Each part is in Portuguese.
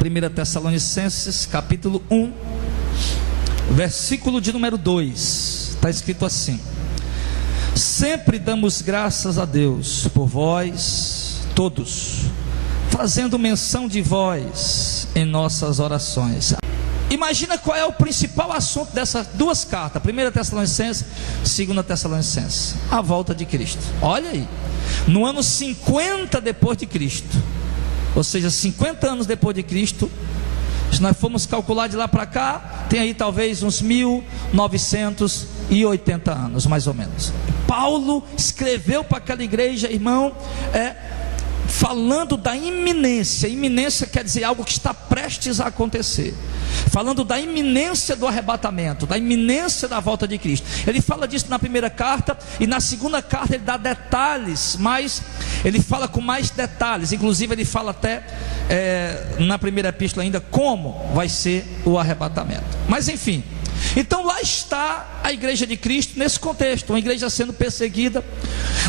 1 Tessalonicenses capítulo 1, versículo de número 2, está escrito assim: sempre damos graças a Deus por vós todos, fazendo menção de vós em nossas orações. Imagina qual é o principal assunto dessas duas cartas, 1 Tessalonicenses, 2 Tessalonicenses: a volta de Cristo. Olha aí, no ano 50 depois de Cristo, ou seja, 50 anos depois de Cristo, se nós formos calcular de lá para cá, tem aí talvez uns 1980 anos, mais ou menos. Paulo escreveu para aquela igreja, irmão, falando da iminência. Iminência quer dizer algo que está prestes a acontecer, falando da iminência do arrebatamento, da iminência da volta de Cristo. Ele fala disso na primeira carta, e na segunda carta ele dá detalhes, mas ele fala com mais detalhes. Inclusive ele fala até na primeira epístola ainda como vai ser o arrebatamento. Mas enfim, então lá está a igreja de Cristo nesse contexto, uma igreja sendo perseguida,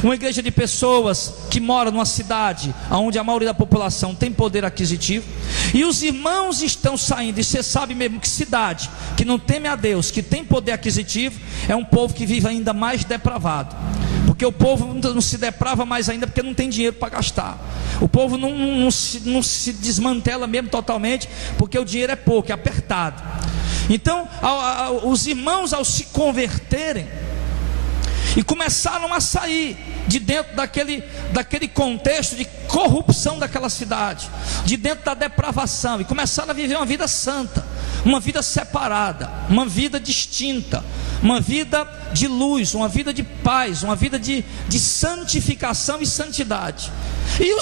uma igreja de pessoas que moram numa cidade onde a maioria da população tem poder aquisitivo, e os irmãos estão saindo. E você sabe mesmo que cidade que não teme a Deus, que tem poder aquisitivo, é um povo que vive ainda mais depravado, porque o povo não se deprava mais ainda porque não tem dinheiro para gastar. O povo não se desmantela mesmo totalmente, porque o dinheiro é pouco, é apertado. Então os irmãos, ao se converterem e começaram a sair de dentro daquele contexto de corrupção daquela cidade, de dentro da depravação, e começaram a viver uma vida santa, uma vida separada, uma vida distinta, uma vida de luz, uma vida de paz, uma vida de santificação e santidade. E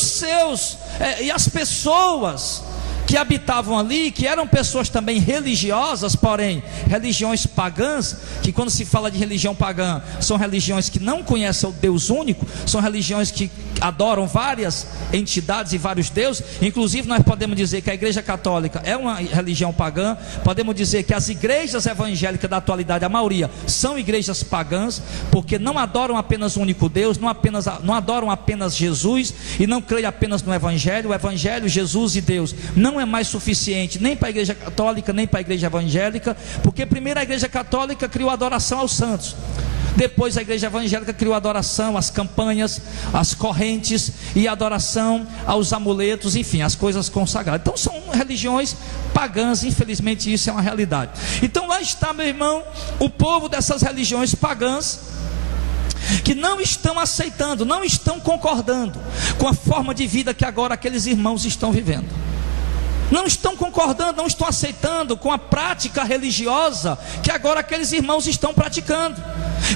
e as pessoas que habitavam ali, que eram pessoas também religiosas, porém religiões pagãs, que quando se fala de religião pagã, são religiões que não conhecem o Deus único, são religiões que adoram várias entidades e vários deuses. Inclusive nós podemos dizer que a igreja católica é uma religião pagã, podemos dizer que as igrejas evangélicas da atualidade, a maioria, são igrejas pagãs, porque não adoram apenas o único Deus, não adoram apenas Jesus, e não creem apenas no Evangelho. O Evangelho, Jesus e Deus, não é mais suficiente nem para a igreja católica, nem para a igreja evangélica, porque primeiro a igreja católica criou a adoração aos santos, depois a igreja evangélica criou a adoração às campanhas, às correntes, e a adoração aos amuletos, enfim, as coisas consagradas. Então são religiões pagãs, infelizmente isso é uma realidade. Então lá está, meu irmão, o povo dessas religiões pagãs, que não estão aceitando, não estão concordando com a forma de vida que agora aqueles irmãos estão vivendo. Não estão concordando, não estão aceitando com a prática religiosa que agora aqueles irmãos estão praticando,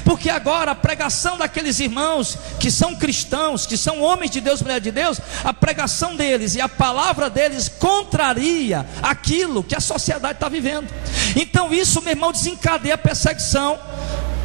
porque agora a pregação daqueles irmãos que são cristãos, que são homens de Deus, mulher de Deus, a pregação deles e a palavra deles contraria aquilo que a sociedade está vivendo. Então isso, meu irmão, desencadeia a perseguição.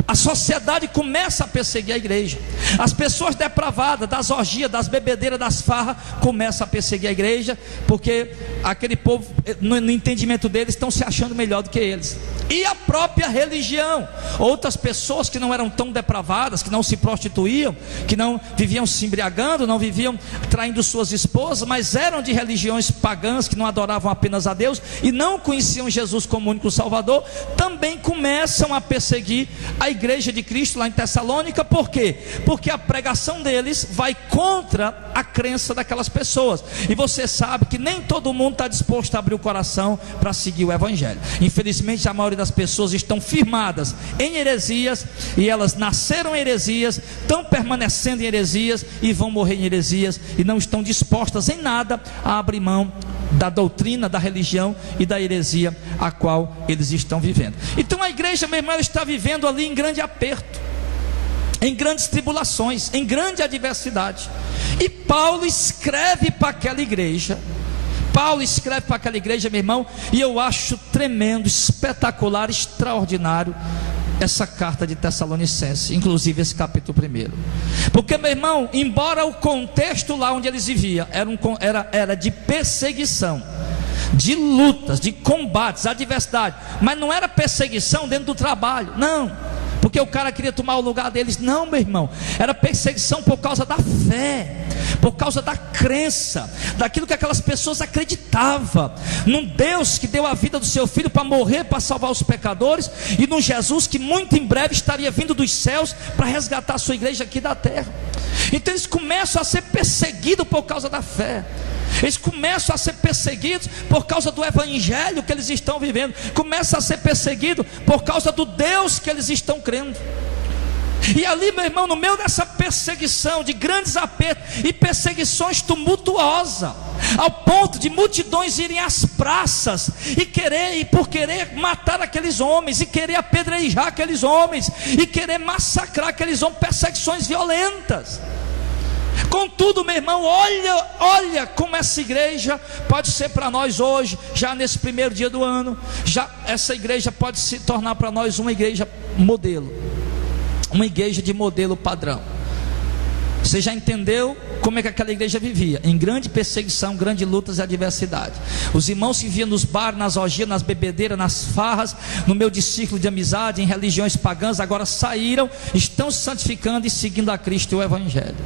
A sociedade começa a perseguir a igreja. As pessoas depravadas, das orgias, das bebedeiras, das farras, começam a perseguir a igreja, porque aquele povo, no entendimento deles, estão se achando melhor do que eles. E a própria religião, outras pessoas que não eram tão depravadas, que não se prostituíam, que não viviam se embriagando, não viviam traindo suas esposas, mas eram de religiões pagãs, que não adoravam apenas a Deus e não conheciam Jesus como único Salvador, também começam a perseguir a igreja de Cristo lá em Tessalônica. Por quê? Porque a pregação deles vai contra a crença daquelas pessoas, e você sabe que nem todo mundo está disposto a abrir o coração para seguir o Evangelho. Infelizmente a maioria das pessoas estão firmadas em heresias, e elas nasceram em heresias, estão permanecendo em heresias e vão morrer em heresias, e não estão dispostas em nada a abrir mão da doutrina, da religião e da heresia a qual eles estão vivendo. Então a igreja, meu irmão, está vivendo ali em grande aperto, em grandes tribulações, em grande adversidade. E Paulo escreve para aquela igreja, meu irmão, e eu acho tremendo, espetacular, extraordinário essa carta de Tessalonicenses, inclusive esse capítulo 1, porque, meu irmão, embora o contexto lá onde eles viviam era de perseguição, de lutas, de combates, adversidade, mas não era perseguição dentro do trabalho, não, porque o cara queria tomar o lugar deles. Não, meu irmão, era perseguição por causa da fé, por causa da crença, daquilo que aquelas pessoas acreditavam, num Deus que deu a vida do seu filho para morrer, para salvar os pecadores, e num Jesus que muito em breve estaria vindo dos céus para resgatar a sua igreja aqui da terra. Então eles começam a ser perseguidos por causa da fé, eles começam a ser perseguidos por causa do evangelho que eles estão vivendo, começam a ser perseguidos por causa do Deus que eles estão crendo. E ali, meu irmão, no meio dessa perseguição, de grandes apertos e perseguições tumultuosas, ao ponto de multidões irem às praças e por querer matar aqueles homens, e querer apedrejar aqueles homens, e querer massacrar aqueles homens, perseguições violentas. Contudo, meu irmão, olha como essa igreja pode ser para nós hoje, já nesse primeiro dia do ano. Já essa igreja pode se tornar para nós uma igreja modelo, uma igreja de modelo padrão. Você já entendeu como é que aquela igreja vivia? Em grande perseguição, grandes lutas e adversidade. Os irmãos que viviam nos bares, nas orgias, nas bebedeiras, nas farras, no meio de círculo de amizade, em religiões pagãs, agora saíram, estão se santificando e seguindo a Cristo e o Evangelho.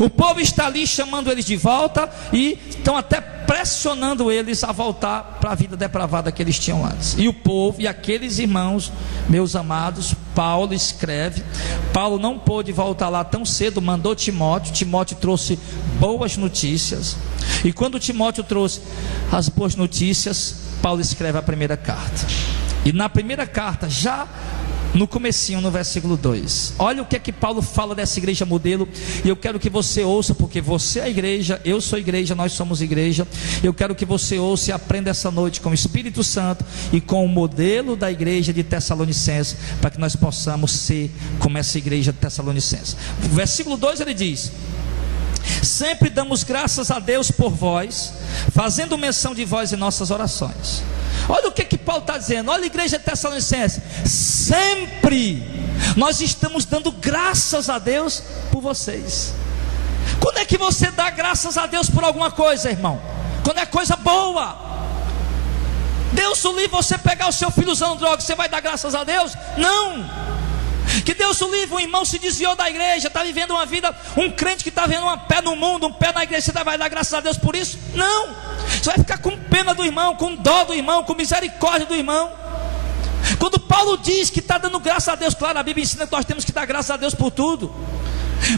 O povo está ali chamando eles de volta, e estão até pressionando eles a voltar para a vida depravada que eles tinham antes. E o povo e aqueles irmãos, meus amados, Paulo escreve. Paulo não pôde voltar lá tão cedo, mandou Timóteo. Timóteo trouxe boas notícias, e quando Timóteo trouxe as boas notícias, Paulo escreve a primeira carta. E na primeira carta, já no comecinho, no versículo 2, olha o que é que Paulo fala dessa igreja modelo. E eu quero que você ouça, porque você é a igreja, eu sou a igreja, nós somos igreja. Eu quero que você ouça e aprenda essa noite com o Espírito Santo e com o modelo da igreja de Tessalonicenses, para que nós possamos ser como essa igreja de Tessalonicenses. Versículo 2 ele diz: sempre damos graças a Deus por vós, fazendo menção de vós em nossas orações. Olha o que Paulo está dizendo. Olha a igreja de Tessalonicenses, sempre nós estamos dando graças a Deus por vocês. Quando é que você dá graças a Deus por alguma coisa, irmão? Quando é coisa boa. Deus o livre, você pegar o seu filho usando droga, você vai dar graças a Deus? Não. Que Deus o livre, um irmão se desviou da igreja, está vivendo uma vida, um crente que está vivendo um pé no mundo, um pé na igreja, você vai dar graças a Deus por isso? Não. Você vai ficar com pena do irmão, com dó do irmão, com misericórdia do irmão. Quando Paulo diz que está dando graças a Deus, claro, a Bíblia ensina que nós temos que dar graças a Deus por tudo.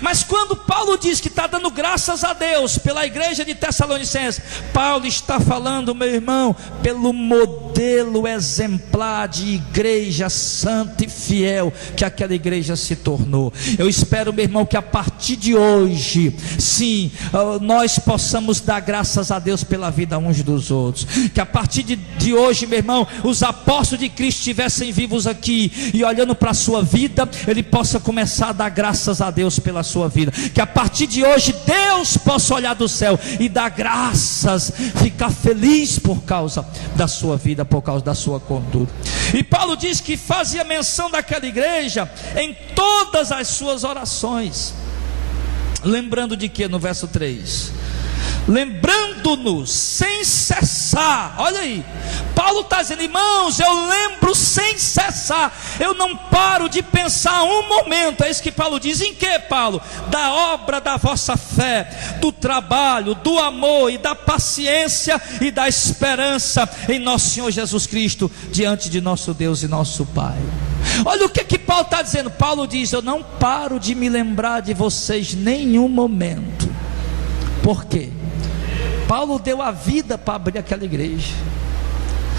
Mas quando Paulo diz que está dando graças a Deus pela igreja de Tessalonicenses, Paulo está falando, meu irmão, pelo modelo exemplar de igreja santa e fiel que aquela igreja se tornou. Eu espero, meu irmão, que a partir de hoje, sim, nós possamos dar graças a Deus pela vida uns dos outros. Que a partir de hoje, meu irmão, os apóstolos de Cristo estivessem vivos aqui e olhando para a sua vida, ele possa começar a dar graças a Deus pela sua vida. Que a partir de hoje Deus possa olhar do céu e dar graças, ficar feliz por causa da sua vida, por causa da sua conduta. E Paulo diz que fazia menção daquela igreja em todas as suas orações. Lembrando de que no verso 3? Lembrando-nos sem cessar. Olha aí, Paulo está dizendo, irmãos, eu lembro sem cessar, eu não paro de pensar um momento. É isso que Paulo diz. Em que, Paulo? Da obra da vossa fé, do trabalho, do amor e da paciência e da esperança em nosso Senhor Jesus Cristo, diante de nosso Deus e nosso Pai. Olha o que Paulo está dizendo. Paulo diz, eu não paro de me lembrar de vocês nenhum momento. Por quê? Paulo deu a vida para abrir aquela igreja.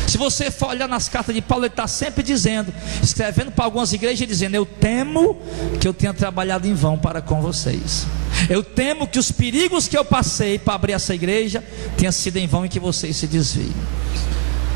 Se você for olhar nas cartas de Paulo, ele está sempre dizendo, escrevendo para algumas igrejas, dizendo, eu temo que eu tenha trabalhado em vão para com vocês. Eu temo que os perigos que eu passei para abrir essa igreja tenha sido em vão e que vocês se desviem.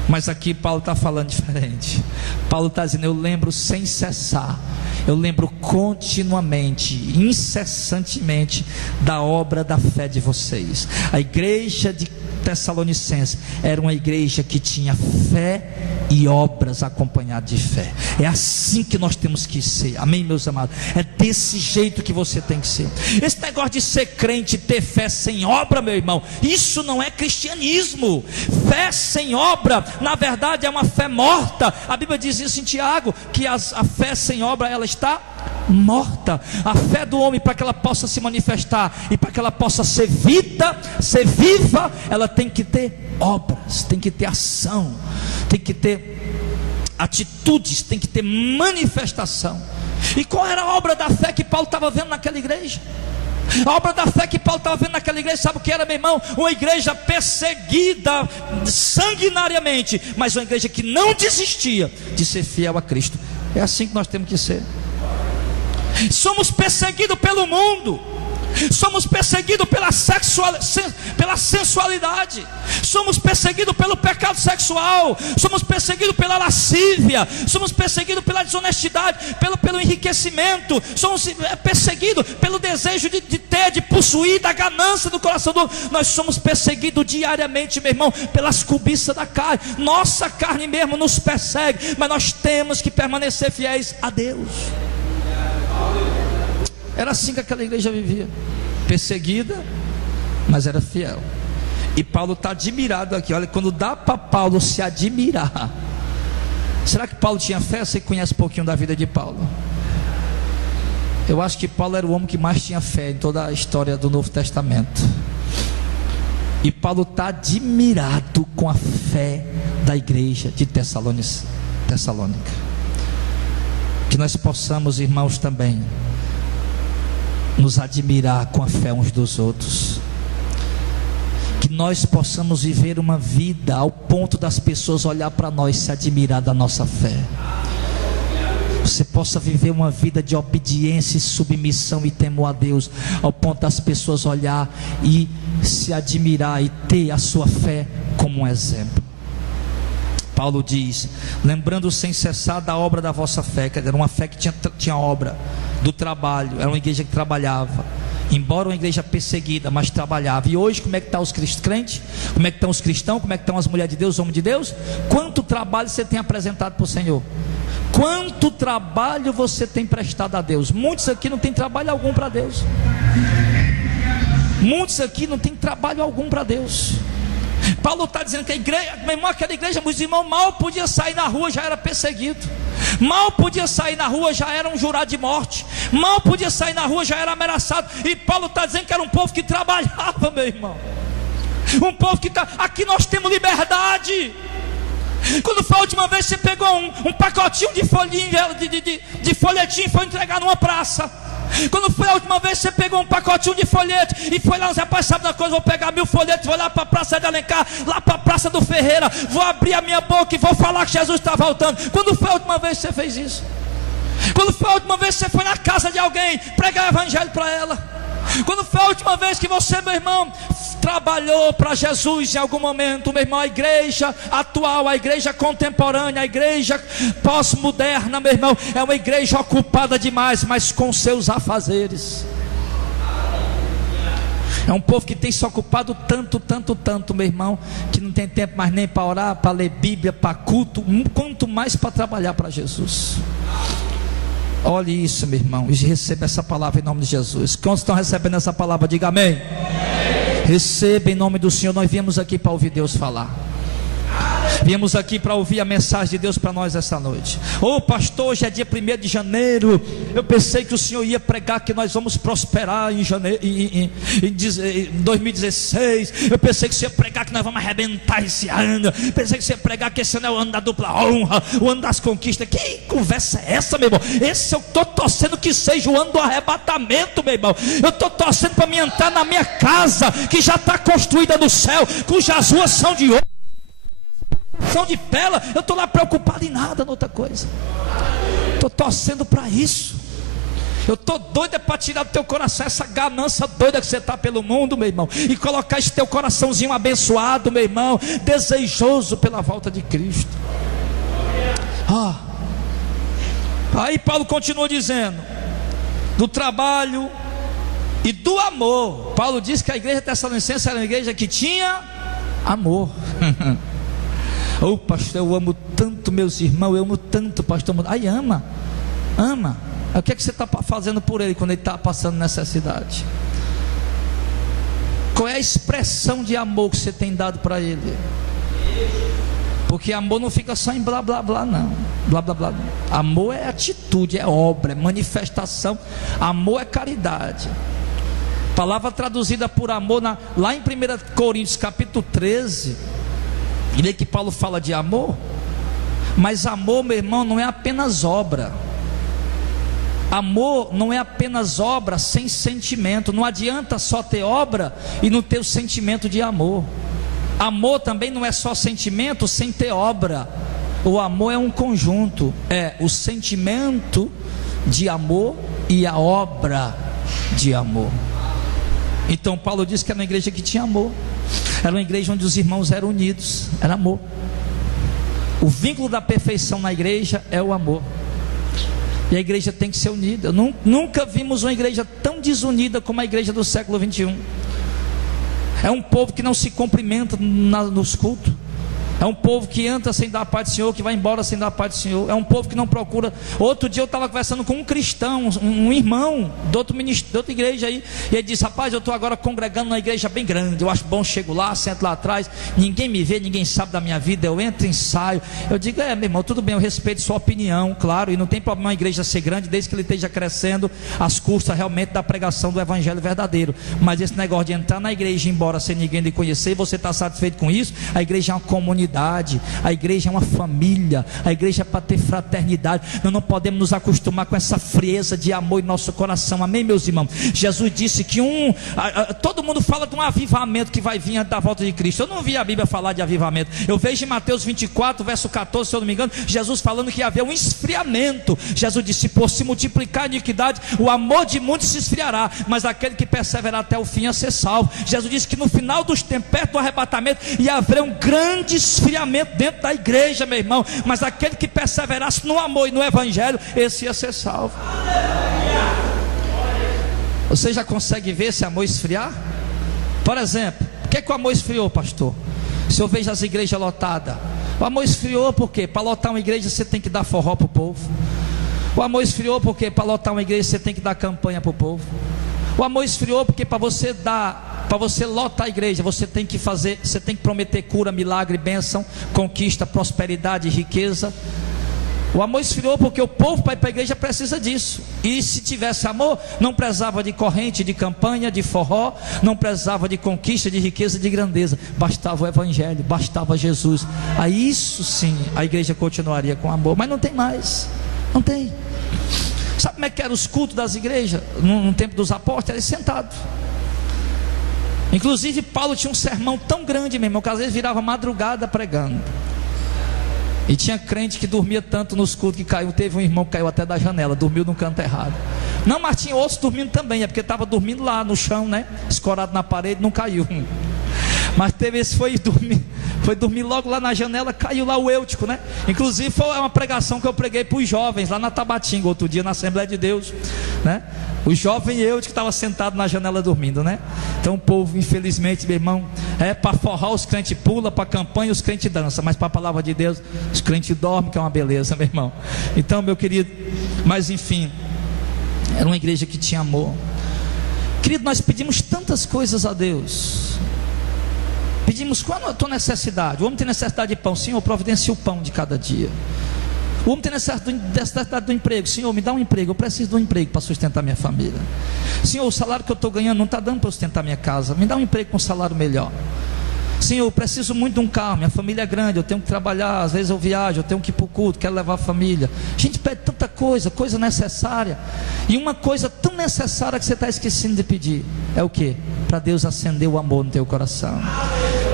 Mas aqui Paulo está falando diferente. Paulo está dizendo, eu lembro sem cessar, eu lembro continuamente, incessantemente, da obra da fé de vocês. A igreja de Tessalonicenses era uma igreja que tinha fé e obras acompanhadas de fé. É assim que nós temos que ser, amém, meus amados? É desse jeito que você tem que ser. Esse negócio de ser crente, ter fé sem obra, meu irmão, isso não é cristianismo. Fé sem obra, na verdade, é uma fé morta. A Bíblia diz isso em Tiago, que a fé sem obra, ela está morta. A fé do homem, para que ela possa se manifestar e para que ela possa ser vida, ser viva, ela tem que ter obras, tem que ter ação, tem que ter atitudes, tem que ter manifestação. E qual era a obra da fé que Paulo estava vendo naquela igreja? A obra da fé que Paulo estava vendo naquela igreja, sabe o que era, meu irmão? Uma igreja perseguida sanguinariamente, mas uma igreja que não desistia de ser fiel a Cristo. É assim que nós temos que ser. Somos perseguidos pelo mundo, somos perseguidos pela sensualidade, somos perseguidos pelo pecado sexual, somos perseguidos pela lascívia, somos perseguidos pela desonestidade, pelo enriquecimento, somos perseguidos pelo desejo de ter, de possuir, da ganância do coração do homem. Nós somos perseguidos diariamente, meu irmão, pelas cobiças da carne. Nossa carne mesmo nos persegue, mas nós temos que permanecer fiéis a Deus. Era assim que aquela igreja vivia, perseguida, mas era fiel. E Paulo está admirado aqui. Olha, quando dá para Paulo se admirar, será que Paulo tinha fé? Você conhece um pouquinho da vida de Paulo? Eu acho que Paulo era o homem que mais tinha fé em toda a história do Novo Testamento. E Paulo está admirado com a fé da igreja de Tessalônica. Que nós possamos, irmãos, também nos admirar com a fé uns dos outros. Que nós possamos viver uma vida ao ponto das pessoas olhar para nós e se admirar da nossa fé. Você possa viver uma vida de obediência e submissão e temor a Deus, ao ponto das pessoas olhar e se admirar e ter a sua fé como um exemplo. Paulo diz: lembrando sem cessar da obra da vossa fé. Quer dizer, uma fé que tinha obra, do trabalho. Era uma igreja que trabalhava, embora uma igreja perseguida, mas trabalhava. E hoje como é que estão os crentes? Como é que estão os cristãos? Como é que estão as mulheres de Deus, os homens de Deus? Quanto trabalho você tem apresentado para o Senhor? Quanto trabalho você tem prestado a Deus? Muitos aqui não tem trabalho algum para Deus. Muitos aqui não tem trabalho algum para Deus. Paulo está dizendo que a igreja, meu irmão, aquela igreja, meus irmãos, mal podia sair na rua, já era perseguido. Mal podia sair na rua, já era um jurado de morte. Mal podia sair na rua, já era ameaçado. E Paulo está dizendo que era um povo que trabalhava, meu irmão. Um povo que está... Aqui nós temos liberdade. Quando foi a última vez que você pegou um pacotinho de folhinha, de folhetim e foi entregar numa praça? Quando foi a última vez que você pegou um pacotinho de folheto e foi lá, rapaz, sabe da coisa, vou pegar 1000 folhetos, vou lá para a Praça de Alencar, lá para a Praça do Ferreira, vou abrir a minha boca e vou falar que Jesus está voltando? Quando foi a última vez que você fez isso? Quando foi a última vez que você foi na casa de alguém pregar o evangelho para ela? Quando foi a última vez que você, meu irmão, trabalhou para Jesus em algum momento? Meu irmão, a igreja atual, a igreja contemporânea, a igreja pós-moderna, meu irmão, é uma igreja ocupada demais, mas com seus afazeres. É um povo que tem se ocupado tanto, meu irmão, que não tem tempo mais nem para orar, para ler Bíblia, para culto, quanto mais para trabalhar para Jesus. Olhe isso, meu irmão, e receba essa palavra em nome de Jesus. Quantos estão recebendo essa palavra? Diga amém. Receba em nome do Senhor. Nós viemos aqui para ouvir Deus falar. Viemos aqui para ouvir a mensagem de Deus para nós essa noite. Pastor, hoje é dia 1º de janeiro. Eu pensei que o Senhor ia pregar que nós vamos prosperar em 2016. Eu pensei que o Senhor ia pregar que nós vamos arrebentar esse ano. Pensei que o Senhor ia pregar que esse ano é o ano da dupla honra, o ano das conquistas. Que conversa é essa, meu irmão? Esse eu estou torcendo que seja o ano do arrebatamento, meu irmão. Eu estou torcendo para me entrar na minha casa, que já está construída no céu, cujas ruas são de ouro, são de pérola. Eu estou lá preocupado em nada, noutra coisa. Estou torcendo para isso. Eu estou doido para tirar do teu coração essa ganância doida que você está pelo mundo, meu irmão, e colocar esse teu coraçãozinho abençoado, meu irmão, desejoso pela volta de Cristo. Aí Paulo continua dizendo do trabalho e do amor. Paulo diz que a igreja tessalonicense era uma igreja que tinha Amor. Oh, pastor, eu amo tanto meus irmãos, eu amo tanto, pastor. Aí ama. O que é que você está fazendo por ele quando ele está passando necessidade? Qual é a expressão de amor que você tem dado para ele? Porque amor não fica só em blá blá blá, não. Blá blá blá. Amor é atitude, é obra, é manifestação. Amor é caridade. Palavra traduzida por amor lá em 1 Coríntios capítulo 13. E lê que Paulo fala de amor. Mas amor, meu irmão, não é apenas obra. Amor não é apenas obra sem sentimento. Não adianta só ter obra e não ter o sentimento de amor. Amor também não é só sentimento sem ter obra. O amor é um conjunto, é o sentimento de amor e a obra de amor. Então Paulo disse que era uma igreja que tinha amor. Era uma igreja onde os irmãos eram unidos. Era amor. O vínculo da perfeição na igreja é o amor. E a igreja tem que ser unida. Nunca vimos uma igreja tão desunida como a igreja do século 21. É um povo que não se cumprimenta nos cultos. É um povo que entra sem dar a paz do Senhor, que vai embora sem dar a paz do Senhor. É um povo que não procura. Outro dia eu estava conversando com um cristão, um irmão de outra igreja aí, e ele disse: rapaz, eu estou agora congregando numa igreja bem grande. Eu acho bom, chego lá, sento lá atrás, ninguém me vê, ninguém sabe da minha vida. Eu entro, ensaio. Eu digo: meu irmão, tudo bem, eu respeito sua opinião, claro, e não tem problema uma igreja ser grande, desde que ele esteja crescendo às custas realmente da pregação do evangelho verdadeiro. Mas esse negócio de entrar na igreja e ir embora sem ninguém lhe conhecer, e você está satisfeito com isso? A igreja é uma comunidade. A igreja é uma família, a igreja é para ter fraternidade. Nós não podemos nos acostumar com essa frieza de amor em nosso coração, amém, meus irmãos? Jesus disse que todo mundo fala de um avivamento que vai vir da volta de Cristo. Eu não vi a Bíblia falar de avivamento. Eu vejo em Mateus 24, verso 14, se eu não me engano, Jesus falando que ia haver um esfriamento. Jesus disse: por se multiplicar a iniquidade, o amor de muitos se esfriará, mas aquele que perseverar até o fim a ser salvo. Jesus disse que no final dos tempos, perto do arrebatamento, ia haver um grande esfriamento dentro da igreja, meu irmão, mas aquele que perseverasse no amor e no evangelho, esse ia ser salvo. Você já consegue ver esse amor esfriar? Por exemplo, por que o amor esfriou, pastor? Se eu vejo as igrejas lotadas, o amor esfriou porque para lotar uma igreja você tem que dar forró para o povo. O amor esfriou porque para lotar uma igreja você tem que dar campanha para o povo. O amor esfriou porque para você lotar a igreja, você tem que prometer cura, milagre, bênção, conquista, prosperidade e riqueza. O amor esfriou porque o povo para ir para a igreja precisa disso. E se tivesse amor, não precisava de corrente, de campanha, de forró, não precisava de conquista, de riqueza, de grandeza. Bastava o evangelho, bastava Jesus. Aí isso sim, a igreja continuaria com amor. Mas não tem mais, não tem. Sabe como é que eram os cultos das igrejas no tempo dos apóstolos? Eles sentados. Inclusive Paulo tinha um sermão tão grande, meu irmão, que às vezes virava madrugada pregando. E tinha crente que dormia tanto nos cultos que caiu. Teve um irmão que caiu até da janela, dormiu num canto errado. Não, mas tinha outros dormindo também, é porque estava dormindo lá no chão, né? Escorado na parede, não caiu. Mas teve esse foi dormir logo lá na janela, caiu lá o Eutico, né? Inclusive foi uma pregação que eu preguei para os jovens lá na Tabatinga, outro dia na Assembleia de Deus, né? O jovem Eutico estava sentado na janela dormindo, né? Então o povo, infelizmente, meu irmão, para forrar os crentes pula, para campanha os crentes dançam, mas para a palavra de Deus os crentes dormem, que é uma beleza, meu irmão. Então, meu querido, mas enfim, era uma igreja que tinha amor. Querido, nós pedimos tantas coisas a Deus. Pedimos: qual é a tua necessidade? O homem tem necessidade de pão, Senhor, providencia o pão de cada dia. O homem tem necessidade do emprego, Senhor, me dá um emprego, eu preciso de um emprego para sustentar minha família. Senhor, o salário que eu estou ganhando não está dando para sustentar minha casa, me dá um emprego com um salário melhor. Senhor, eu preciso muito de um carro, minha família é grande, eu tenho que trabalhar, às vezes eu viajo, eu tenho que ir para o culto, quero levar a família. A gente pede tanta coisa, coisa necessária. E uma coisa tão necessária que você está esquecendo de pedir é o quê? Para Deus acender o amor no teu coração.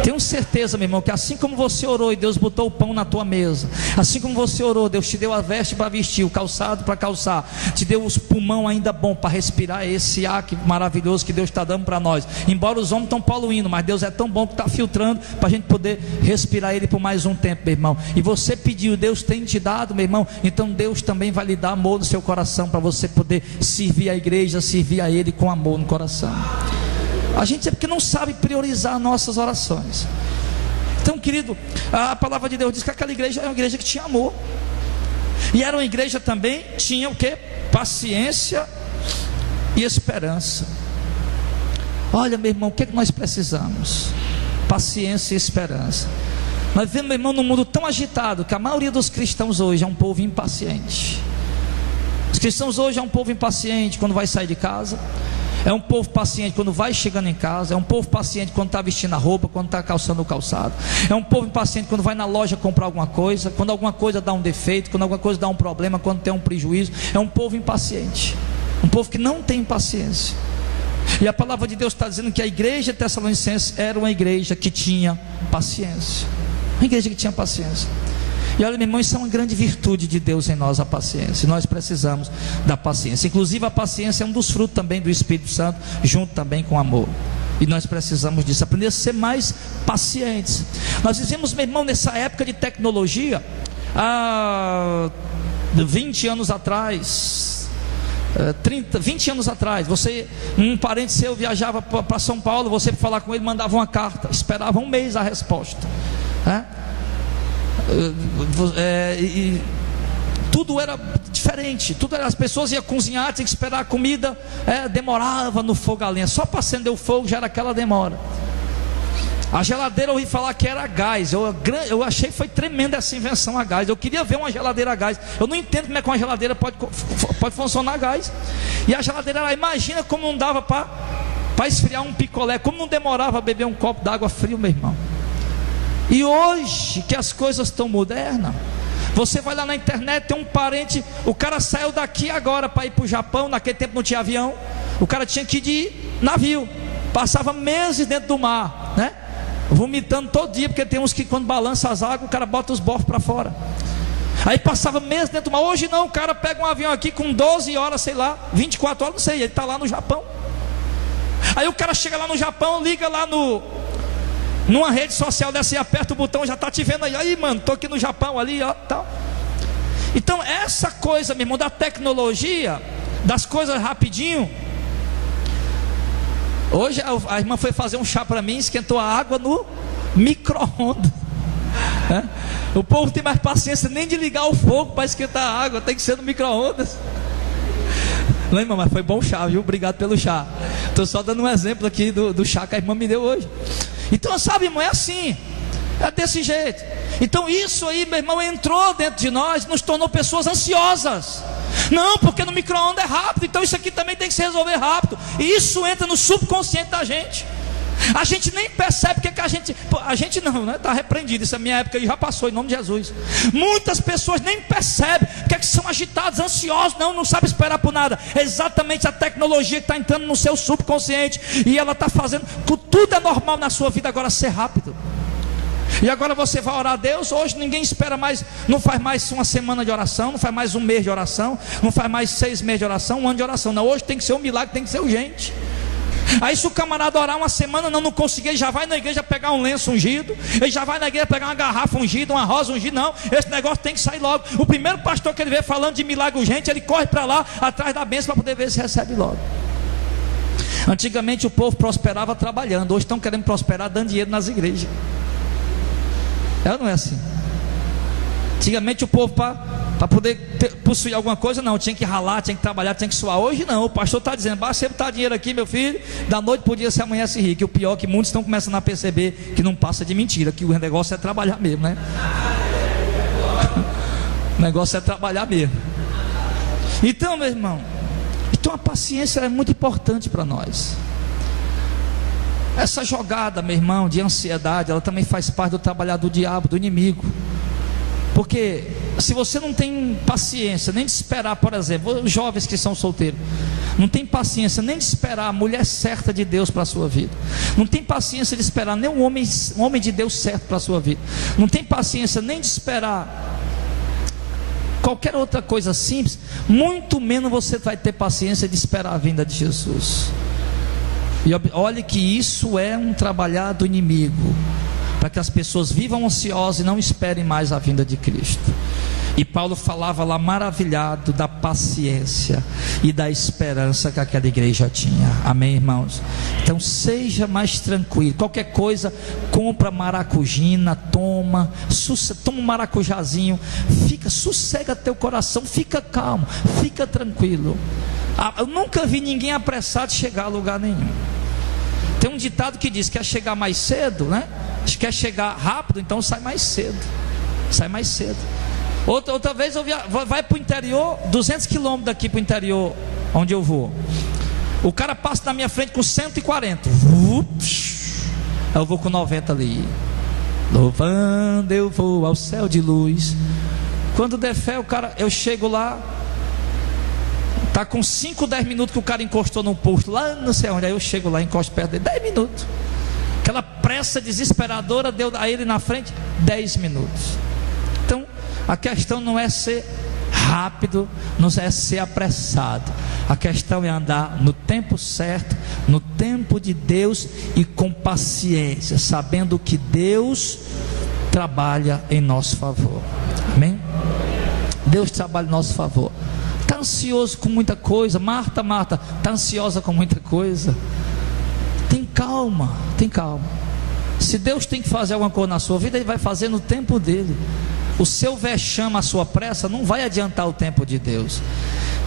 Tenho certeza, meu irmão, que assim como você orou e Deus botou o pão na tua mesa, assim como você orou, Deus te deu a veste para vestir, o calçado para calçar, te deu os pulmão ainda bom para respirar esse ar maravilhoso que Deus está dando para nós. Embora os homens estão poluindo, mas Deus é tão bom que está filtrando para a gente poder respirar Ele por mais um tempo, meu irmão. E você pediu, Deus tem te dado, meu irmão. Então Deus também vai lhe dar amor no seu coração para você poder servir a igreja, servir a Ele com amor no coração. A gente é porque não sabe priorizar nossas orações. Então, querido, a palavra de Deus diz que aquela igreja era uma igreja que tinha amor, e era uma igreja também, tinha o que? Paciência e esperança. Olha, meu irmão, o que é que nós precisamos? Paciência e esperança. Nós vivemos, meu irmão, num mundo tão agitado, que a maioria dos cristãos hoje é um povo impaciente. Os cristãos hoje é um povo impaciente quando vai sair de casa, é um povo paciente quando vai chegando em casa, é um povo paciente quando está vestindo a roupa, quando está calçando o calçado, é um povo impaciente quando vai na loja comprar alguma coisa, quando alguma coisa dá um defeito, quando alguma coisa dá um problema, quando tem um prejuízo. É um povo impaciente, um povo que não tem paciência. E a palavra de Deus está dizendo que a igreja de Tessalonicenses era uma igreja que tinha paciência, uma igreja que tinha paciência. E olha, meu irmão, isso é uma grande virtude de Deus em nós, a paciência. Nós precisamos da paciência. Inclusive a paciência é um dos frutos também do Espírito Santo, junto também com o amor. E nós precisamos disso, aprender a ser mais pacientes. Nós vivemos, meu irmão, nessa época de tecnologia, há 20 anos atrás, 20 anos atrás, um parente seu viajava para São Paulo, você para falar com ele mandava uma carta, esperava um mês a resposta, e tudo era diferente, as pessoas iam cozinhar, tinha que esperar a comida, demorava no fogo a lenha, só para acender o fogo já era aquela demora. A geladeira eu ouvi falar que era a gás, eu achei que foi tremenda essa invenção a gás. Eu queria ver uma geladeira a gás. Eu não entendo como é que uma geladeira pode funcionar a gás. E a geladeira, imagina como não dava para esfriar um picolé, como não demorava a beber um copo d'água frio, meu irmão. E hoje que as coisas estão modernas, você vai lá na internet, tem um parente, o cara saiu daqui agora para ir para o Japão, naquele tempo não tinha avião, o cara tinha que ir de navio, passava meses dentro do mar, né? Vomitando todo dia, porque tem uns que quando balança as águas, o cara bota os bofos para fora. Aí passava meses dentro do mar. Hoje não, o cara pega um avião aqui com 12 horas, sei lá, 24 horas, não sei, ele está lá no Japão. Aí o cara chega lá no Japão, liga lá numa rede social dessa e aperta o botão, já está te vendo aí. Aí, mano, estou aqui no Japão, ali, ó, tal. Então essa coisa, meu irmão, da tecnologia, das coisas rapidinho. Hoje a irmã foi fazer um chá para mim, esquentou a água no micro-ondas. O povo não tem mais paciência nem de ligar o fogo para esquentar a água, tem que ser no micro-ondas. Não, irmã, mas foi bom o chá, viu? Obrigado pelo chá. Estou só dando um exemplo aqui do chá que a irmã me deu hoje. Então, sabe, irmão, é assim, é desse jeito. Então isso aí, meu irmão, entrou dentro de nós, nos tornou pessoas ansiosas. Não, porque no micro-ondas é rápido, então isso aqui também tem que se resolver rápido. E isso entra no subconsciente da gente. A gente nem percebe porque que a gente não, né? Está repreendido, isso é minha época e já passou, em nome de Jesus. Muitas pessoas nem percebem porque que são agitados, ansiosos, não sabem esperar por nada. É exatamente a tecnologia que está entrando no seu subconsciente, e ela está fazendo, tudo é normal na sua vida agora ser rápido. E agora você vai orar a Deus. Hoje ninguém espera mais, não faz mais uma semana de oração, não faz mais um mês de oração, não faz mais 6 meses de oração, um ano de oração. Não, hoje tem que ser um milagre, tem que ser urgente. Aí se o camarada orar uma semana, não conseguir, ele já vai na igreja pegar um lenço ungido, ele já vai na igreja pegar uma garrafa ungida, uma rosa ungida. Não, esse negócio tem que sair logo. O primeiro pastor que ele vê falando de milagre urgente, ele corre para lá, atrás da bênção, para poder ver se recebe logo. Antigamente o povo prosperava trabalhando, hoje estão querendo prosperar dando dinheiro nas igrejas. Não é assim. Antigamente o povo para poder possuir alguma coisa, não, tinha que ralar, tinha que trabalhar, tinha que suar. Hoje não, o pastor está dizendo, basta você botar dinheiro aqui, meu filho, da noite para o dia se amanhece rico. E o pior é que muitos estão começando a perceber que não passa de mentira, que o negócio é trabalhar mesmo, né? O negócio é trabalhar mesmo. Então, meu irmão, a paciência é muito importante para nós. Essa jogada, meu irmão, de ansiedade, ela também faz parte do trabalhar do diabo, do inimigo. Porque se você não tem paciência nem de esperar, por exemplo, os jovens que são solteiros, não tem paciência nem de esperar a mulher certa de Deus para a sua vida, não tem paciência de esperar nem um homem de Deus certo para a sua vida, não tem paciência nem de esperar qualquer outra coisa simples, muito menos você vai ter paciência de esperar a vinda de Jesus. E olhe que isso é um trabalhar do inimigo, para que as pessoas vivam ansiosas e não esperem mais a vinda de Cristo. E Paulo falava lá maravilhado da paciência e da esperança que aquela igreja tinha. Amém, irmãos? Então seja mais tranquilo. Qualquer coisa, compra maracujina, toma um maracujazinho, sossega teu coração, fica calmo, fica tranquilo. Eu nunca vi ninguém apressado chegar a lugar nenhum. Tem um ditado que diz: quer chegar mais cedo, né? Quer chegar rápido, então sai mais cedo. Sai mais cedo. Outra vez vai para o interior, 200 quilômetros daqui para o interior, onde eu vou. O cara passa na minha frente com 140. Eu vou com 90 ali. Louvando eu vou ao céu de luz. Quando der fé, eu chego lá, tá com 5, 10 minutos que o cara encostou num posto lá não sei onde. Aí eu chego lá, encosto perto dele, 10 minutos. Aquela pressa desesperadora deu a ele na frente 10 minutos. Então a questão não é ser rápido, não é ser apressado. A questão é andar no tempo certo, no tempo de Deus e com paciência, sabendo que Deus trabalha em nosso favor. Amém? Deus trabalha em nosso favor. Está ansioso com muita coisa? Marta, está ansiosa com muita coisa? Tem calma, tem calma. Se Deus tem que fazer alguma coisa na sua vida, Ele vai fazer no tempo dele. O seu vexame, a sua pressa não vai adiantar o tempo de Deus.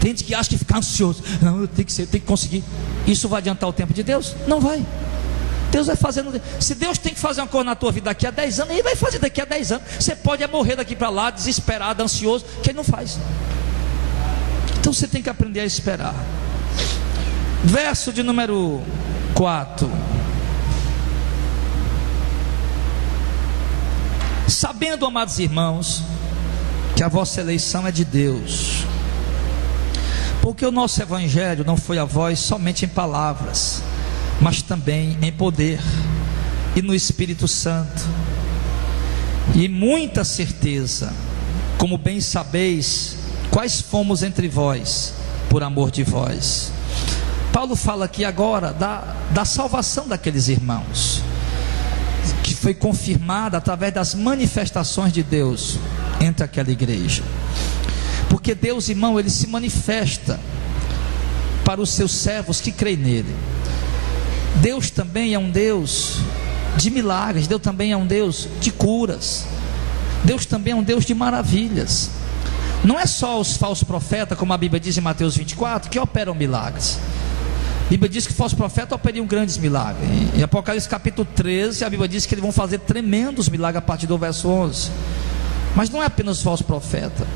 Tem gente que acha que fica ansioso. Não, eu tenho que conseguir. Isso vai adiantar o tempo de Deus? Não vai. Deus vai fazendo. Se Deus tem que fazer uma coisa na tua vida daqui a 10 anos, Ele vai fazer daqui a 10 anos. Você pode morrer daqui para lá, desesperado, ansioso, que Ele não faz. Então você tem que aprender a esperar. Verso de número 4. Sabendo, amados irmãos, que a vossa eleição é de Deus, porque o nosso evangelho não foi a vós somente em palavras, mas também em poder e no Espírito Santo, e muita certeza, como bem sabeis quais fomos entre vós, por amor de vós. Paulo fala aqui agora da salvação daqueles irmãos, que foi confirmada através das manifestações de Deus entre aquela igreja. Porque Deus, irmão, Ele se manifesta para os seus servos que creem nele. Deus também é um Deus de milagres. Deus também é um Deus de curas. Deus também é um Deus de maravilhas. Não é só os falsos profetas, como a Bíblia diz em Mateus 24, que operam milagres. A Bíblia diz que falsos profetas operam grandes milagres. Em Apocalipse capítulo 13, a Bíblia diz que eles vão fazer tremendos milagres a partir do verso 11. Mas não é apenas falso profeta.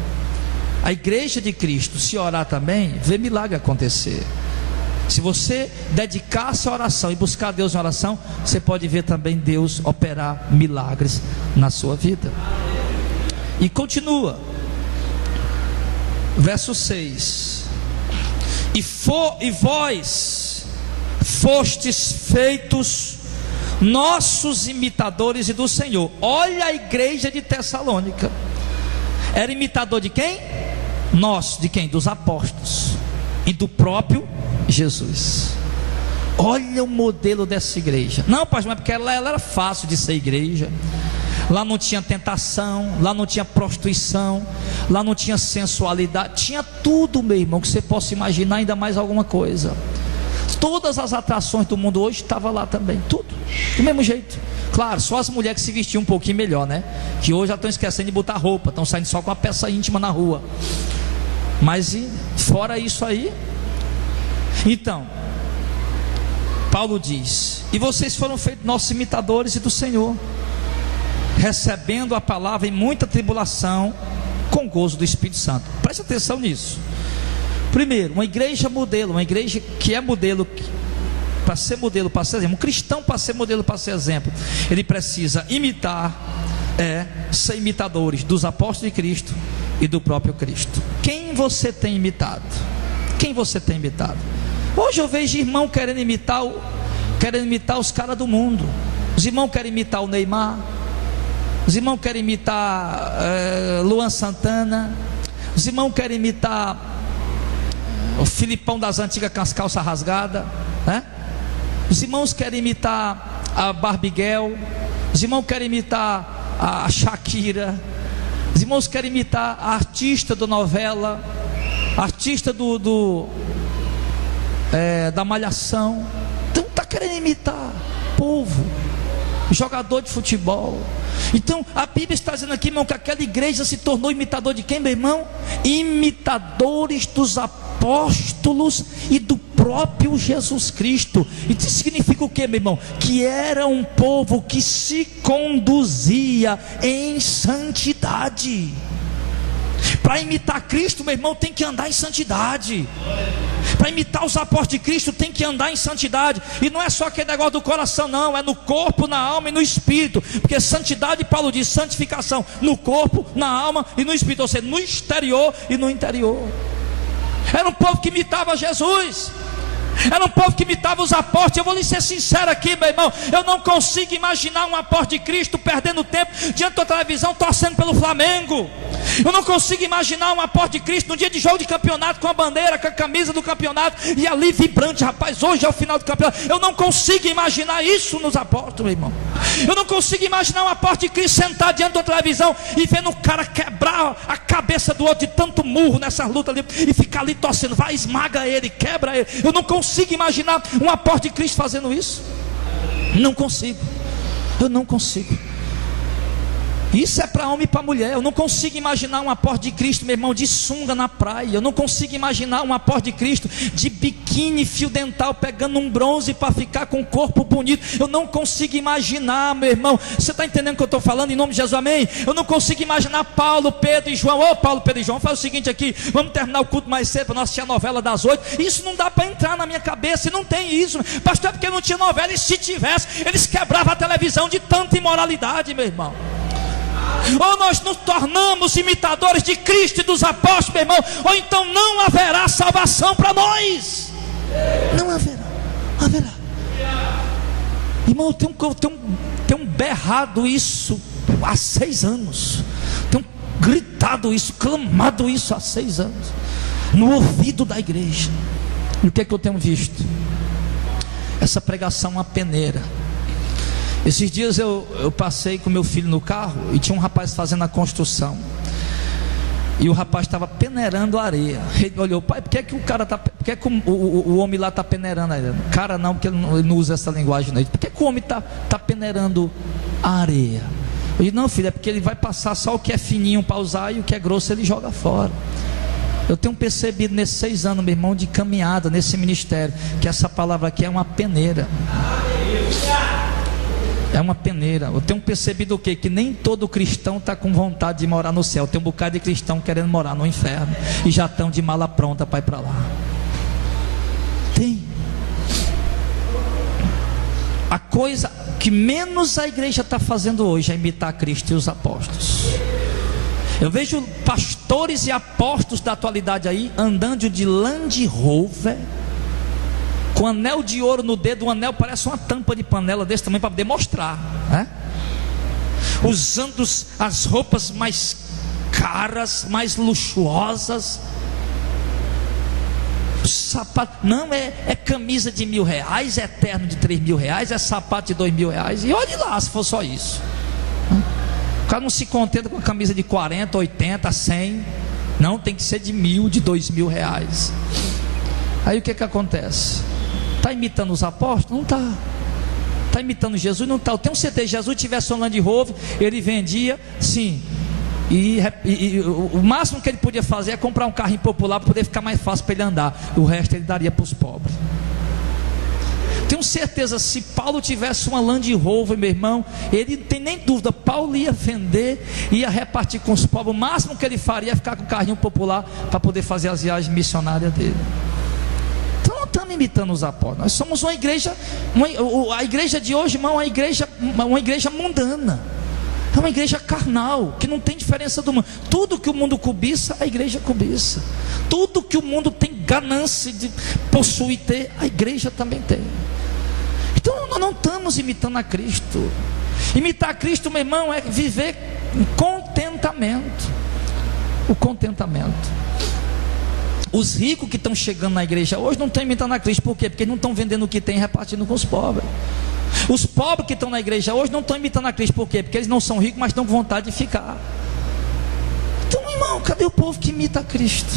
A igreja de Cristo, se orar também, vê milagre acontecer. Se você dedicar-se à oração e buscar Deus em oração, você pode ver também Deus operar milagres na sua vida. E continua, verso 6: E vós fostes feitos nossos imitadores e do Senhor. Olha a igreja de Tessalônica. Era imitador de quem? Nós, de quem? Dos apóstolos e do próprio Jesus. Olha o modelo dessa igreja. Não, pastor, mas porque ela era fácil de ser igreja. Lá não tinha tentação, lá não tinha prostituição, lá não tinha sensualidade. Tinha tudo, meu irmão, que você possa imaginar, ainda mais alguma coisa. Todas as atrações do mundo hoje estavam lá também, tudo, do mesmo jeito. Claro, só as mulheres que se vestiam um pouquinho melhor, né? Que hoje já estão esquecendo de botar roupa, estão saindo só com a peça íntima na rua. Mas fora isso aí, então, Paulo diz: e vocês foram feitos nossos imitadores e do Senhor, recebendo a palavra em muita tribulação, com gozo do Espírito Santo. Preste atenção nisso. Primeiro, uma igreja modelo, uma igreja que é modelo, para ser modelo, para ser exemplo, um cristão para ser modelo, para ser exemplo, ele precisa imitar, ser imitadores dos apóstolos de Cristo e do próprio Cristo. Quem você tem imitado? Quem você tem imitado? Hoje eu vejo irmão querendo imitar os caras do mundo. Os irmãos querem imitar o Neymar, os irmãos querem imitar Luan Santana, os irmãos querem imitar o Filipão das antigas com as calças rasgadas, né? Os irmãos querem imitar a Barbiguel, os irmãos querem imitar a Shakira, Os irmãos querem imitar a artista da novela, a artista da malhação. Então está querendo imitar povo, jogador de futebol. Então a Bíblia está dizendo aqui, irmão, que aquela igreja se tornou imitador de quem, meu irmão? Imitadores dos apóstolos e do próprio Jesus Cristo. Isso significa o que, meu irmão? Que era um povo que se conduzia em santidade. Para imitar Cristo, meu irmão, tem que andar em santidade. Para imitar os apóstolos de Cristo, tem que andar em santidade. E não é só aquele negócio do coração, não. É no corpo, na alma e no espírito. Porque santidade, Paulo diz, santificação no corpo, na alma e no espírito. Ou seja, no exterior e no interior. Era um povo que imitava Jesus. Era um povo que imitava os apóstolos. Eu vou lhe ser sincero aqui, meu irmão, eu não consigo imaginar um apóstolo de Cristo perdendo tempo diante da televisão torcendo pelo Flamengo. Eu não consigo imaginar um apóstolo de Cristo no dia de jogo de campeonato, com a bandeira, com a camisa do campeonato, e ali vibrante, rapaz, hoje é o final do campeonato. Eu não consigo imaginar isso nos apóstolos, meu irmão. Eu não consigo imaginar um apóstolo de Cristo sentado diante da televisão e vendo o cara quebrar a cabeça do outro de tanto murro nessa luta ali, e ficar ali torcendo, vai, esmaga ele, quebra ele. Eu não consigo imaginar um apóstolo de Cristo fazendo isso. Não consigo. Eu não consigo. Isso é para homem e para mulher. Eu não consigo imaginar um apóstolo de Cristo, meu irmão, de sunga na praia. Eu não consigo imaginar um apóstolo de Cristo de biquíni, fio dental, pegando um bronze para ficar com o corpo bonito. Eu não consigo imaginar, meu irmão. Você está entendendo o que eu estou falando? Em nome de Jesus, amém? Eu não consigo imaginar Paulo, Pedro e João. Ô Paulo, Pedro e João, faz o seguinte aqui, vamos terminar o culto mais cedo para nós assistir a novela das 8. Isso não dá para entrar na minha cabeça. E não tem isso, pastor, é porque não tinha novela. E se tivesse, eles quebravam a televisão de tanta imoralidade, meu irmão. Ou nós nos tornamos imitadores de Cristo e dos apóstolos, meu irmão, ou então não haverá salvação para nós. Não haverá. Irmão, eu tenho berrado isso há 6 anos. Tenho gritado isso, clamado isso há 6 anos, no ouvido da igreja. E o que é que eu tenho visto? Essa pregação uma peneira. Esses dias eu passei com meu filho no carro e tinha um rapaz fazendo a construção. E o rapaz estava peneirando a areia. Ele olhou, pai, por que o cara tá, por que o homem lá está peneirando a areia? Cara, não, porque ele não usa essa linguagem, não. Por que o homem está peneirando a areia? Eu disse, não, filho, é porque ele vai passar só o que é fininho para usar e o que é grosso ele joga fora. Eu tenho percebido nesses 6 anos, meu irmão, de caminhada nesse ministério, que essa palavra aqui é uma peneira. É uma peneira. Eu tenho percebido o quê? Que nem todo cristão está com vontade de morar no céu. Tem um bocado de cristão querendo morar no inferno e já estão de mala pronta para ir para lá. Tem. A coisa que menos a igreja está fazendo hoje é imitar Cristo e os apóstolos. Eu vejo pastores e apóstolos da atualidade aí andando de Land Rover, com anel de ouro no dedo. O anel parece uma tampa de panela desse tamanho para poder mostrar, né? Usando as roupas mais caras, mais luxuosas. Sapato, não é camisa de R$1.000, é terno de R$3.000, é sapato de R$2.000. E olhe lá se for só isso. O cara não se contenta com a camisa de 40, 80, 100. Não, tem que ser de R$1.000, de R$2.000. Aí o que acontece? Está imitando os apóstolos? Não está. Está imitando Jesus? Não está. Eu tenho certeza, se Jesus tivesse um Land Rover, ele vendia, sim. E o máximo que ele podia fazer é comprar um carrinho popular para poder ficar mais fácil para ele andar. O resto ele daria para os pobres. Tenho certeza, se Paulo tivesse uma Land Rover, meu irmão, ele não tem nem dúvida, Paulo ia vender, ia repartir com os pobres. O máximo que ele faria é ficar com o carrinho popular para poder fazer as viagens missionárias dele. Então não estamos imitando os apóstolos. Nós somos uma igreja, a igreja de hoje, irmão, uma igreja mundana. É uma igreja carnal, que não tem diferença do mundo. Tudo que o mundo cobiça, a igreja cobiça. Tudo que o mundo tem ganância de possuir e ter, a igreja também tem. Então nós não estamos imitando a Cristo. Imitar a Cristo, meu irmão, é viver em contentamento. O contentamento. Os ricos que estão chegando na igreja hoje não estão imitando a Cristo. Por quê? Porque não estão vendendo o que tem e repartindo com os pobres. Os pobres que estão na igreja hoje não estão imitando a Cristo. Por quê? Porque eles não são ricos, mas estão com vontade de ficar. Irmão, cadê o povo que imita a Cristo?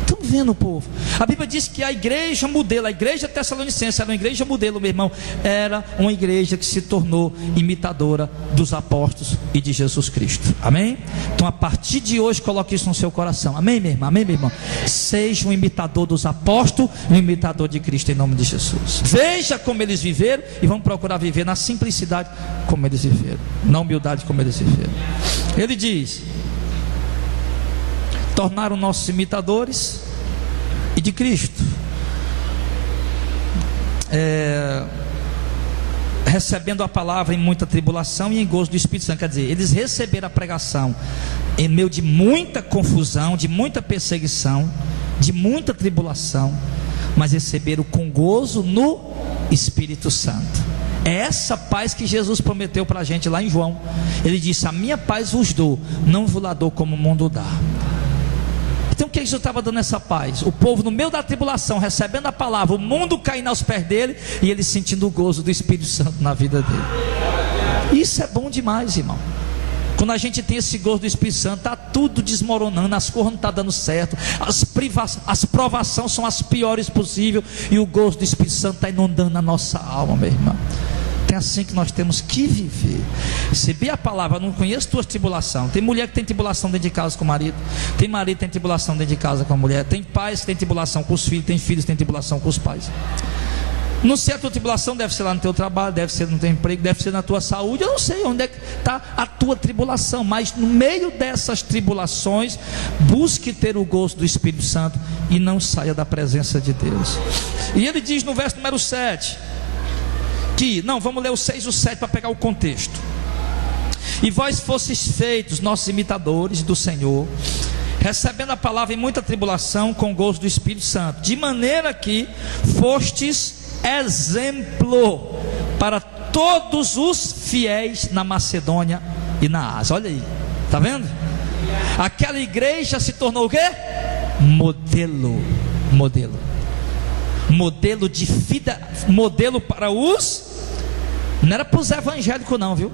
Estamos vendo o povo. A Bíblia diz que a igreja modelo, a igreja tessalonicense era uma igreja modelo, meu irmão. Era uma igreja que se tornou imitadora dos apóstolos e de Jesus Cristo. Amém? Então a partir de hoje coloque isso no seu coração. Amém, meu irmão? Amém, meu irmão? Seja um imitador dos apóstolos, um imitador de Cristo em nome de Jesus. Veja como eles viveram e vamos procurar viver na simplicidade como eles viveram, na humildade como eles viveram. Ele diz: tornaram nossos imitadores e de Cristo, recebendo a palavra em muita tribulação e em gozo do Espírito Santo. Quer dizer, eles receberam a pregação em meio de muita confusão, de muita perseguição, de muita tribulação, mas receberam com gozo no Espírito Santo. É essa paz que Jesus prometeu para a gente lá em João. Ele disse: a minha paz vos dou, não vos la dou como o mundo dá. Então o que Jesus estava dando essa paz? O povo no meio da tribulação, recebendo a palavra, o mundo caindo aos pés dele, e ele sentindo o gozo do Espírito Santo na vida dele. Isso é bom demais, irmão. Quando a gente tem esse gozo do Espírito Santo, está tudo desmoronando, as coisas não estão dando certo, as provações são as piores possíveis, e o gozo do Espírito Santo está inundando a nossa alma, meu irmão. É assim que nós temos que viver. Receber a palavra. Não conheço tua tribulação. Tem mulher que tem tribulação dentro de casa com o marido, tem marido que tem tribulação dentro de casa com a mulher, tem pais que tem tribulação com os filhos, tem filhos que tem tribulação com os pais. Não sei, a tua tribulação deve ser lá no teu trabalho, deve ser no teu emprego, deve ser na tua saúde. Eu não sei onde é que está a tua tribulação, mas no meio dessas tribulações, busque ter o gozo do Espírito Santo e não saia da presença de Deus. E ele diz no verso número 7 que, não, vamos ler o 6 e o 7 para pegar o contexto. E vós fostes feitos nossos imitadores do Senhor, recebendo a palavra em muita tribulação, com gozo do Espírito Santo, de maneira que fostes exemplo para todos os fiéis na Macedônia e na Ásia. Olha aí, está vendo? Aquela igreja se tornou o quê? Modelo de vida, modelo para os, não era para os evangélicos não, viu?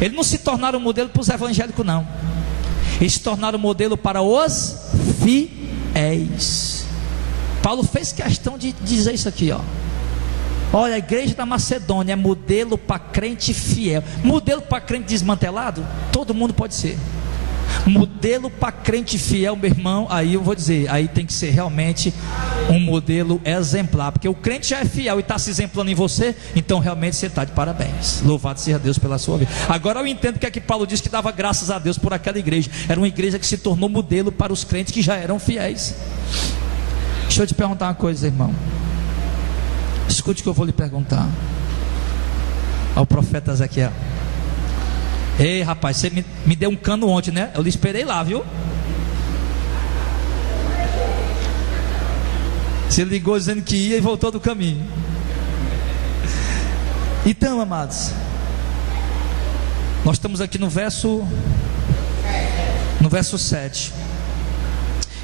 Eles não se tornaram modelo para os evangélicos não, eles se tornaram modelo para os fiéis. Paulo fez questão de dizer isso aqui, ó. Olha, a igreja da Macedônia é modelo para crente fiel. Modelo para crente desmantelado, todo mundo pode ser. Modelo para crente fiel, meu irmão, aí eu vou dizer, aí tem que ser realmente um modelo exemplar, porque o crente já é fiel e está se exemplando em você, então realmente você está de parabéns. Louvado seja Deus pela sua vida. Agora eu entendo que é que Paulo disse que dava graças a Deus por aquela igreja. Era uma igreja que se tornou modelo para os crentes que já eram fiéis. Deixa eu te perguntar uma coisa, irmão. Escute o que eu vou lhe perguntar. Ao profeta Ezequiel: ei, rapaz, você me deu um cano ontem, né? Eu lhe esperei lá, viu? Você ligou dizendo que ia e voltou do caminho. Então, amados, nós estamos aqui no verso 7.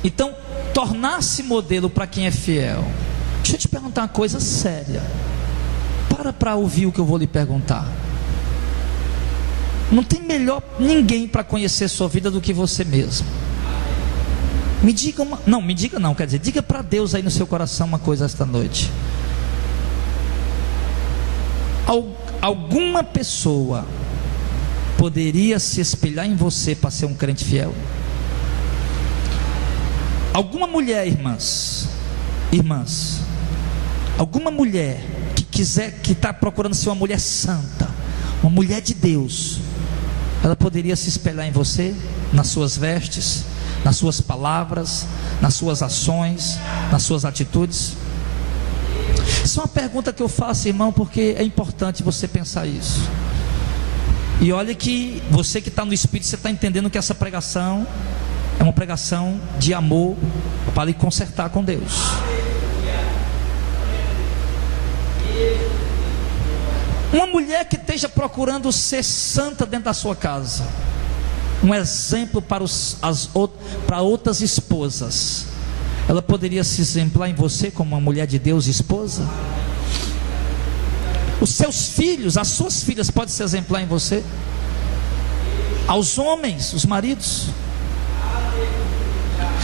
Então, tornar-se modelo para quem é fiel. Deixa eu te perguntar uma coisa séria. Para ouvir o que eu vou lhe perguntar. Não tem melhor ninguém para conhecer sua vida do que você mesmo. Me diga quer dizer, diga para Deus aí no seu coração uma coisa esta noite. Alguma pessoa poderia se espelhar em você para ser um crente fiel? Alguma mulher, irmãs, alguma mulher que está procurando ser uma mulher santa, uma mulher de Deus, ela poderia se espelhar em você, nas suas vestes, nas suas palavras, nas suas ações, nas suas atitudes? Isso é uma pergunta que eu faço, irmão, porque é importante você pensar isso. E olha que você que está no Espírito, você está entendendo que essa pregação é uma pregação de amor para lhe consertar com Deus. Uma mulher que esteja procurando ser santa dentro da sua casa, um exemplo para outras esposas, ela poderia se exemplar em você como uma mulher de Deus, esposa? Os seus filhos, as suas filhas podem se exemplar em você? Aos homens, os maridos,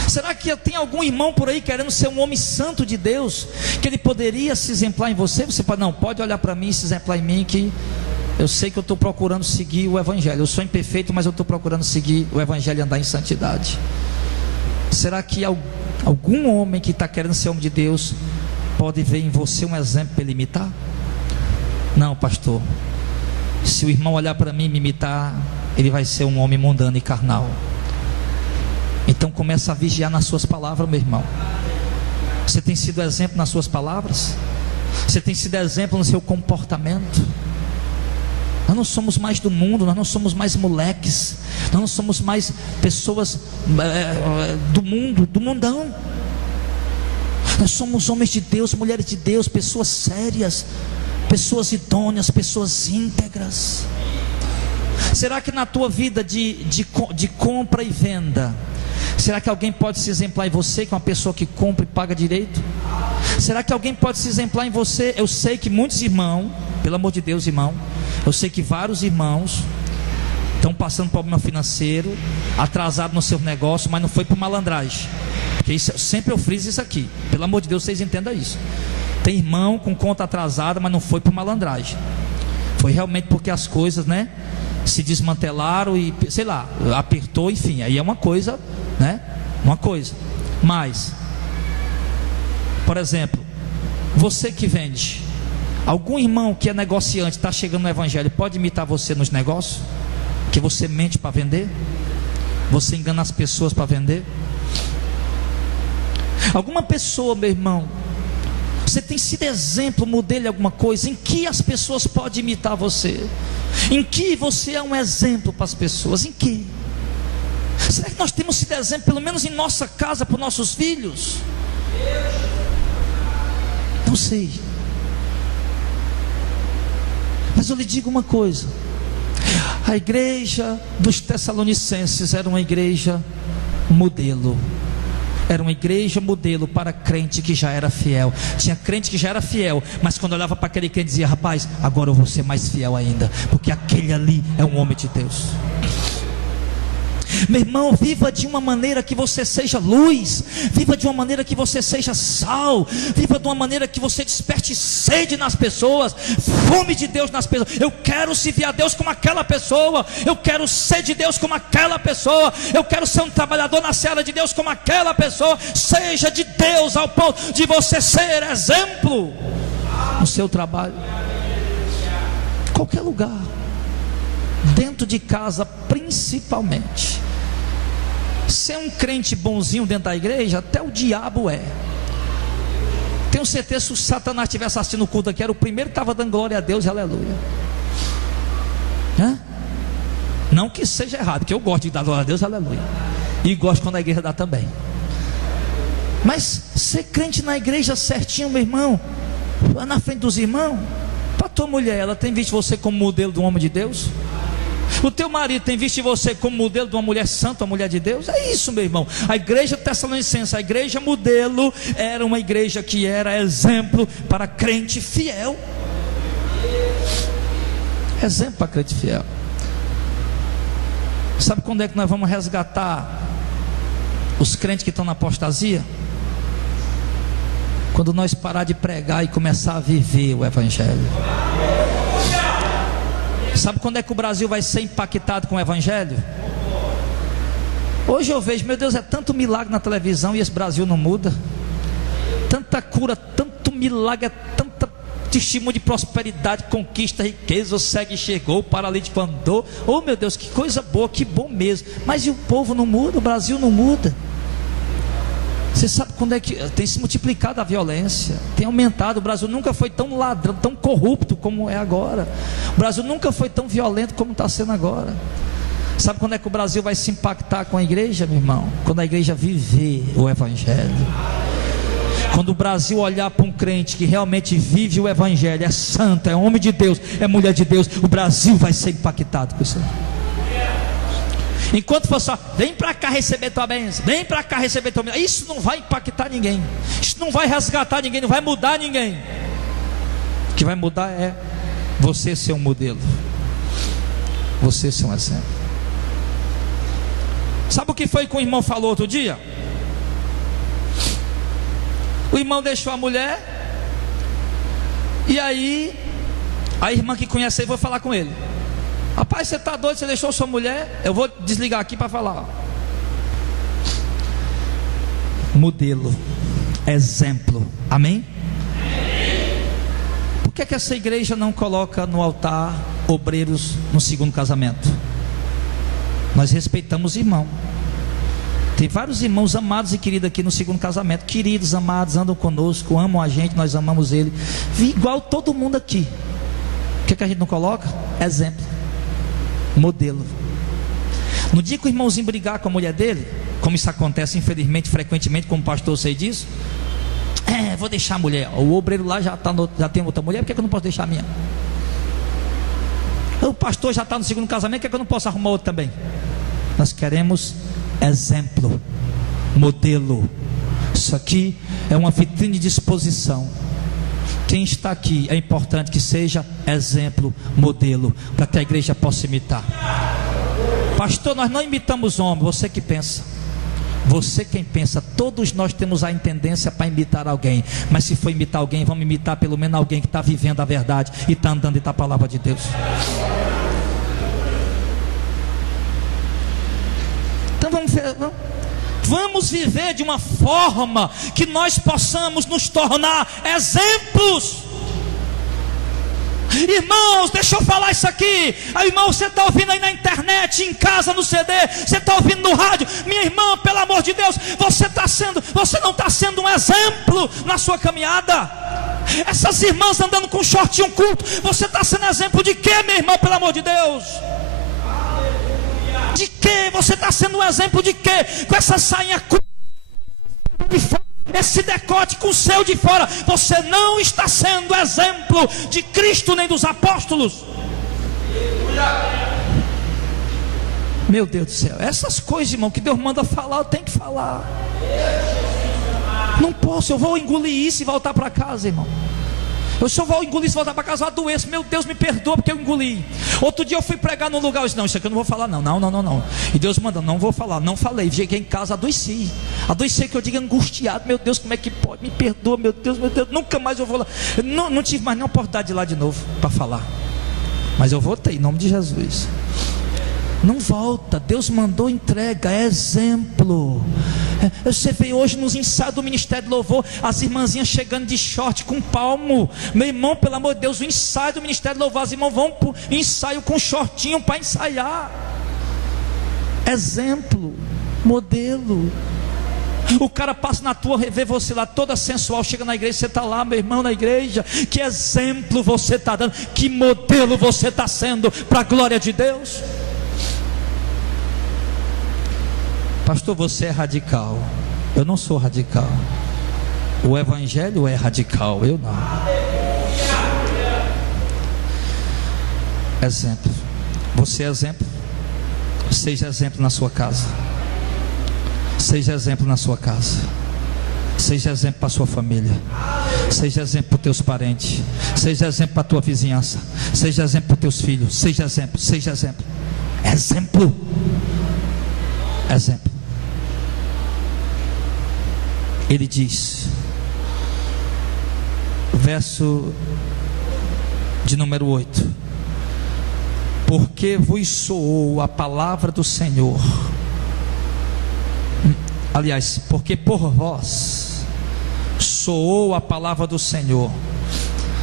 Será que tem algum irmão por aí querendo ser um homem santo de Deus, que ele poderia se exemplar em você? Você pode, não, pode olhar para mim, se exemplar em mim, que eu sei que eu estou procurando seguir o Evangelho. Eu sou imperfeito, mas eu estou procurando seguir o Evangelho e andar em santidade. Será que algum homem que está querendo ser homem de Deus pode ver em você um exemplo para ele imitar? Não, pastor. Se o irmão olhar para mim e me imitar, ele vai ser um homem mundano e carnal. Então começa a vigiar nas suas palavras, meu irmão. Você tem sido exemplo nas suas palavras? Você tem sido exemplo no seu comportamento? Nós não somos mais do mundo, nós não somos mais moleques, nós não somos mais pessoas do mundo, do mundão. Nós somos homens de Deus, mulheres de Deus, pessoas sérias, pessoas idôneas, pessoas íntegras. Será que na tua vida de compra e venda, será que alguém pode se exemplar em você, que é uma pessoa que compra e paga direito? Será que alguém pode se exemplar em você? Eu sei que muitos irmãos, pelo amor de Deus, irmão, eu sei que vários irmãos estão passando problema financeiro, atrasado no seu negócio, mas não foi por malandragem, porque isso, sempre eu friso isso aqui, pelo amor de Deus, vocês entendam isso. Tem irmão com conta atrasada, mas não foi por malandragem, foi realmente porque as coisas, né, se desmantelaram e, sei lá, apertou, enfim, aí é uma coisa, né, uma coisa. Mas, por exemplo, você que vende, algum irmão que é negociante, está chegando no Evangelho, pode imitar você nos negócios? Que você mente para vender? Você engana as pessoas para vender? Alguma pessoa, meu irmão, você tem sido exemplo, modelo em alguma coisa, em que as pessoas podem imitar você? Em que você é um exemplo para as pessoas? Em que? Será que nós temos sido exemplo, pelo menos em nossa casa, para os nossos filhos? Não sei. Mas eu lhe digo uma coisa: a igreja dos Tessalonicenses era uma igreja modelo. Era uma igreja modelo para crente que já era fiel. Tinha crente que já era fiel, mas quando olhava para aquele crente dizia: rapaz, agora eu vou ser mais fiel ainda, porque aquele ali é um homem de Deus. Meu irmão, viva de uma maneira que você seja luz, viva de uma maneira que você seja sal, viva de uma maneira que você desperte sede nas pessoas, fome de Deus nas pessoas. Eu quero servir a Deus como aquela pessoa, eu quero ser de Deus como aquela pessoa, eu quero ser um trabalhador na seara de Deus como aquela pessoa. Seja de Deus ao ponto de você ser exemplo no seu trabalho, em qualquer lugar, dentro de casa principalmente. Ser um crente bonzinho dentro da igreja, até o diabo é. Tenho certeza, se o Satanás estivesse assistindo o culto aqui, era o primeiro que estava dando glória a Deus, aleluia. Não que seja errado, porque eu gosto de dar glória a Deus, aleluia, e gosto quando a igreja dá também. Mas ser crente na igreja certinho, meu irmão, lá na frente dos irmãos, para tua mulher, ela tem visto você como modelo de um homem de Deus? O teu marido tem visto você como modelo de uma mulher santa, uma mulher de Deus? É isso, meu irmão. A igreja tessalonicense, a igreja modelo, era uma igreja que era exemplo para crente fiel. Exemplo para crente fiel. Sabe quando é que nós vamos resgatar os crentes que estão na apostasia? Quando nós parar de pregar e começar a viver o Evangelho. Sabe quando é que o Brasil vai ser impactado com o Evangelho? Hoje eu vejo, meu Deus, é tanto milagre na televisão e esse Brasil não muda. Tanta cura, tanto milagre, é tanta testemunho de prosperidade, conquista, riqueza, o cego chegou, o paralítico andou. Oh meu Deus, que coisa boa, que bom mesmo. Mas e o povo não muda, o Brasil não muda. Você sabe quando é que tem se multiplicado a violência, tem aumentado. O Brasil nunca foi tão ladrão, tão corrupto como é agora. O Brasil nunca foi tão violento como está sendo agora. Sabe quando é que o Brasil vai se impactar com a igreja, meu irmão? Quando a igreja viver o Evangelho. Quando o Brasil olhar para um crente que realmente vive o Evangelho, é santo, é homem de Deus, é mulher de Deus, o Brasil vai ser impactado com isso. Enquanto for só, vem para cá receber tua bênção, vem para cá receber tua bênção, isso não vai impactar ninguém, isso não vai resgatar ninguém, não vai mudar ninguém. O que vai mudar é você ser um modelo, você ser um exemplo. Sabe o que foi que o irmão falou outro dia? O irmão deixou a mulher, e aí a irmã que conhece ele, vou falar com ele. Rapaz, você está doido, você deixou sua mulher? Eu vou desligar aqui para falar. Modelo, exemplo, amém? Por que essa igreja não coloca no altar obreiros no segundo casamento? Nós respeitamos irmão. Tem vários irmãos amados e queridos aqui no segundo casamento, queridos, amados, andam conosco, amam a gente, nós amamos ele, igual todo mundo aqui. O que a gente não coloca? Exemplo, modelo. No dia que o irmãozinho brigar com a mulher dele, como isso acontece infelizmente, frequentemente, como o pastor sei disso, vou deixar a mulher, o obreiro lá já tem outra mulher, por que eu não posso deixar a minha? O pastor já está no segundo casamento, por que eu não posso arrumar outro também? Nós queremos exemplo, modelo. Isso aqui é uma vitrine de exposição. Quem está aqui é importante que seja exemplo, modelo, para que a igreja possa imitar. Pastor, nós não imitamos homem. Você que pensa, você quem pensa, todos nós temos a tendência para imitar alguém, mas se for imitar alguém, vamos imitar pelo menos alguém que está vivendo a verdade e está andando e está a palavra de Deus. Então vamos viver de uma forma que nós possamos nos tornar exemplos. Irmãos, deixa eu falar isso aqui. Aí, irmão, você está ouvindo aí na internet, em casa, no CD, você está ouvindo no rádio. Minha irmã, pelo amor de Deus, você não está sendo um exemplo na sua caminhada. Essas irmãs andando com shortinho curto, você está sendo exemplo de quê, minha irmã, pelo amor de Deus? De quê? Você está sendo um exemplo de quê? Com essa sainha de fora, esse decote com o céu de fora, você não está sendo exemplo de Cristo nem dos apóstolos. Meu Deus do céu, essas coisas, irmão, que Deus manda falar, eu tenho que falar. Não posso, eu vou engolir isso e voltar para casa, irmão. Eu só vou engolir, se voltar para casa, eu adoeço. Meu Deus, me perdoa porque eu engoli. Outro dia eu fui pregar num lugar, eu disse, não, isso aqui eu não vou falar não. E Deus manda, não vou falar, não falei. Cheguei em casa, adoeci que eu diga angustiado. Meu Deus, como é que pode? Me perdoa, meu Deus, nunca mais eu vou lá. Não tive mais nem oportunidade de ir lá de novo para falar. Mas eu voltei, em nome de Jesus. Não volta, Deus mandou entrega, é exemplo. Você vê hoje nos ensaios do Ministério de Louvor, as irmãzinhas chegando de short com palmo. Meu irmão, pelo amor de Deus, o ensaio do Ministério de Louvor, as irmãs vão para o ensaio com shortinho para ensaiar. Exemplo, modelo. O cara passa na tua, vê você lá toda sensual, chega na igreja, você está lá, meu irmão, na igreja. Que exemplo você está dando, que modelo você está sendo para a glória de Deus. Pastor, você é radical. Eu não sou radical. O evangelho é radical, eu não. Exemplo. Você é exemplo. Seja exemplo na sua casa. Seja exemplo na sua casa. Seja exemplo para a sua família. Seja exemplo para os teus parentes. Seja exemplo para a tua vizinhança. Seja exemplo para os teus filhos. Seja exemplo, seja exemplo. Exemplo. Exemplo. Ele diz, verso de número 8: porque vos soou a palavra do Senhor. Aliás, porque por vós soou a palavra do Senhor,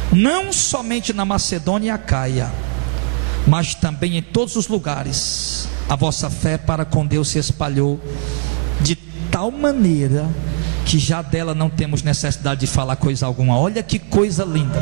não somente na Macedônia e Acaia, mas também em todos os lugares. A vossa fé para com Deus se espalhou de tal maneira que já dela não temos necessidade de falar coisa alguma. Olha que coisa linda.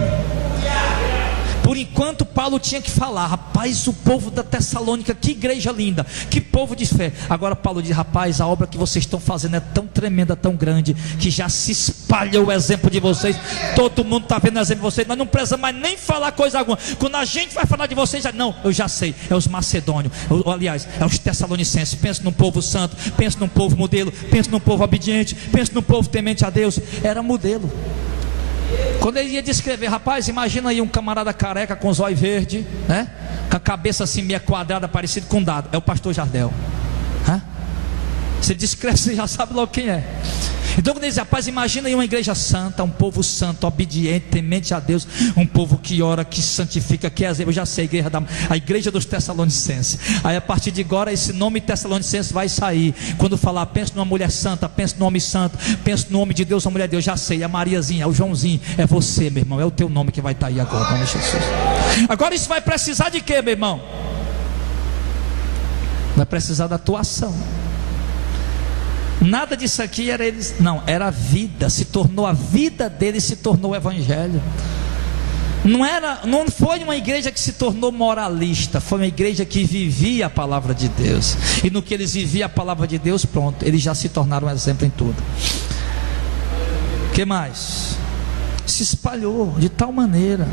Por enquanto Paulo tinha que falar, rapaz, o povo da Tessalônica, que igreja linda, que povo de fé. Agora Paulo diz, rapaz, a obra que vocês estão fazendo é tão tremenda, tão grande, que já se espalha o exemplo de vocês. Todo mundo está vendo o exemplo de vocês. Nós não precisamos mais nem falar coisa alguma. Quando a gente vai falar de vocês, não, eu já sei, é os macedônios, aliás, é os tessalonicenses. Pensa num povo santo, pensa num povo modelo, pensa num povo obediente, pensa num povo temente a Deus. Era modelo. Quando ele ia descrever, rapaz, imagina aí um camarada careca com os olhos verdes, né? Com a cabeça assim meia quadrada, parecido com um dado. É o pastor Jardel. Você descreve, você já sabe logo quem é. Então quando ele diz, rapaz, imagina aí uma igreja santa, um povo santo, obediente, temente a Deus, um povo que ora, que santifica, que é exemplo. Eu já sei, a igreja dos Tessalonicenses. Aí a partir de agora esse nome Tessalonicenses vai sair. Quando falar, pensa numa mulher santa, pensa no homem santo, pensa no homem de Deus, uma mulher de Deus, já sei, é a Mariazinha, é o Joãozinho, é você, meu irmão, é o teu nome que vai estar aí agora, nome de Jesus. Agora isso vai precisar de quê, meu irmão? Vai precisar da tua ação. Nada disso aqui era eles, não, era a vida, se tornou a vida deles, se tornou o evangelho. Não foi uma igreja que se tornou moralista, foi uma igreja que vivia a palavra de Deus. E no que eles viviam a palavra de Deus, pronto, eles já se tornaram um exemplo em tudo. O que mais? Se espalhou de tal maneira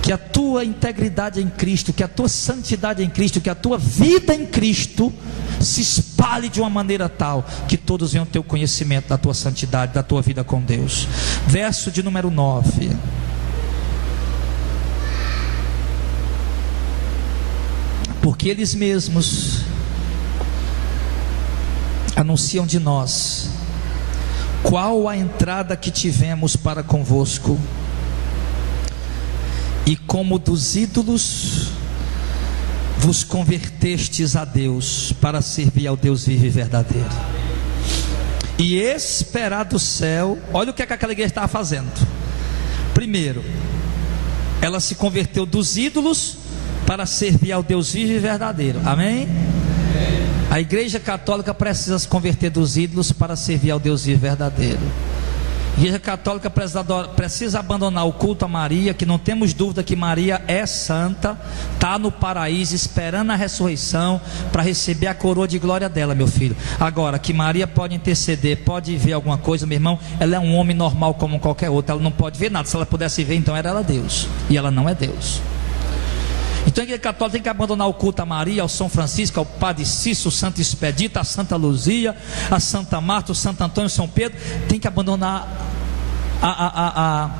que a tua integridade em Cristo, que a tua santidade em Cristo, que a tua vida em Cristo se espalhe de uma maneira tal que todos venham ter o conhecimento da tua santidade, da tua vida com Deus. Verso de número 9. Porque eles mesmos anunciam de nós qual a entrada que tivemos para convosco, e como dos ídolos vos convertestes a Deus, para servir ao Deus vivo e verdadeiro, e esperar do céu. Olha o que aquela igreja estava fazendo. Primeiro, ela se converteu dos ídolos para servir ao Deus vivo e verdadeiro. Amém? A igreja católica precisa se converter dos ídolos para servir ao Deus vivo e verdadeiro. A igreja católica precisa abandonar o culto a Maria, que não temos dúvida que Maria é santa, está no paraíso esperando a ressurreição para receber a coroa de glória dela, meu filho. Agora, que Maria pode interceder, pode ver alguma coisa, meu irmão, ela é um homem normal como qualquer outro, ela não pode ver nada. Se ela pudesse ver, então era ela Deus, e ela não é Deus. Então a igreja católica tem que abandonar o culto a Maria, ao São Francisco, ao Padre Cício, o Santo Expedito, a Santa Luzia, a Santa Marta, o Santo Antônio, São Pedro. Tem que abandonar a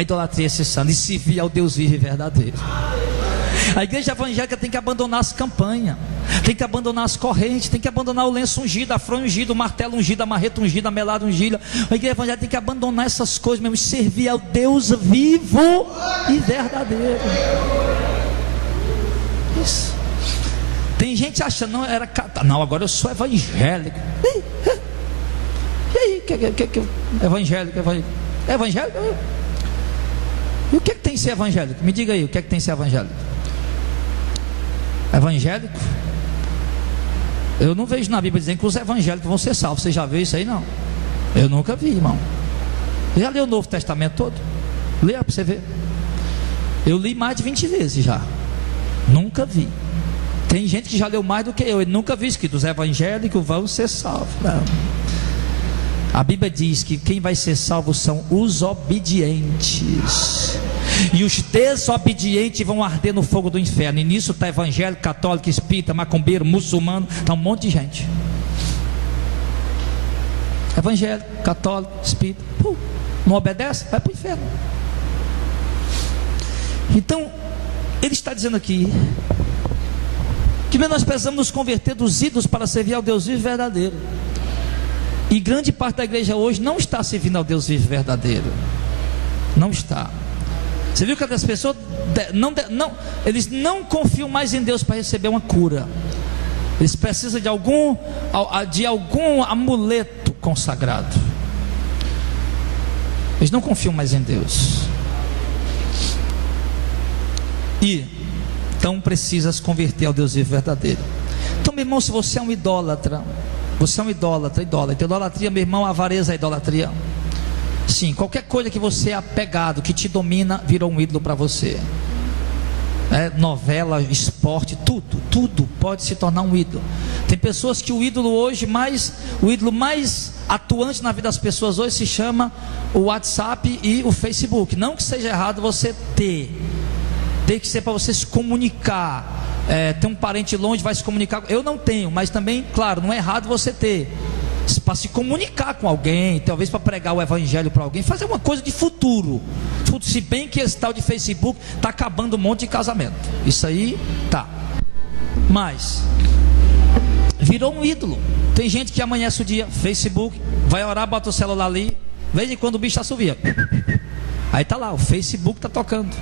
idolatria, esse santo, e se vir ao Deus vivo e verdadeiro. A igreja evangélica tem que abandonar as campanhas, tem que abandonar as correntes, tem que abandonar o lenço ungido, a fronha ungida, o martelo ungido, a marreta ungida, a melada ungida. A igreja evangélica tem que abandonar essas coisas mesmo, servir ao Deus vivo e verdadeiro. Isso. Tem gente achando, não, agora eu sou evangélico. E aí, evangélico? Evangélico? E o que tem que ser evangélico? Me diga aí, o que tem que ser evangélico? Evangélico? Eu não vejo na Bíblia dizendo que os evangélicos vão ser salvos. Você já viu isso aí? Não, eu nunca vi, irmão. Já leu o Novo Testamento todo? Leia para você ver. Eu li mais de 20 vezes já. Nunca vi. Tem gente que já leu mais do que eu. Ele nunca viu escrito: os evangélicos vão ser salvos. Não. A Bíblia diz que quem vai ser salvo são os obedientes, e os desobedientes vão arder no fogo do inferno. E nisso está evangélico, católico, espírita, macumbeiro, muçulmano, está um monte de gente. Evangélico, católico, espírita, não obedece, vai para o inferno. Então ele está dizendo aqui que nós precisamos nos converter dos ídolos para servir ao Deus vivo e verdadeiro. E grande parte da igreja hoje não está servindo ao Deus vivo e verdadeiro. Não está. Você viu que as pessoas eles não confiam mais em Deus para receber uma cura. Eles precisam de algum amuleto consagrado. Eles não confiam mais em Deus. E então precisa se converter ao Deus vivo e verdadeiro. Então, meu irmão, se você é um idólatra, você é um idólatra. Idolatria, meu irmão, avareza é idolatria. Sim, qualquer coisa que você é apegado, que te domina, virou um ídolo para você. Novela, esporte, tudo pode se tornar um ídolo. Tem pessoas que o ídolo mais atuante na vida das pessoas hoje se chama o WhatsApp e o Facebook. Não que seja errado você tem que ser para você se comunicar. Tem um parente longe, vai se comunicar. Eu não tenho, mas também, claro, não é errado você ter, para se comunicar com alguém, talvez para pregar o evangelho para alguém, fazer uma coisa de futuro. Se bem que esse tal de Facebook está acabando um monte de casamento. Isso aí tá. Mas virou um ídolo. Tem gente que amanhece o dia, Facebook, vai orar, bota o celular ali, de vez em quando o bicho assovia. Aí tá lá, o Facebook tá tocando.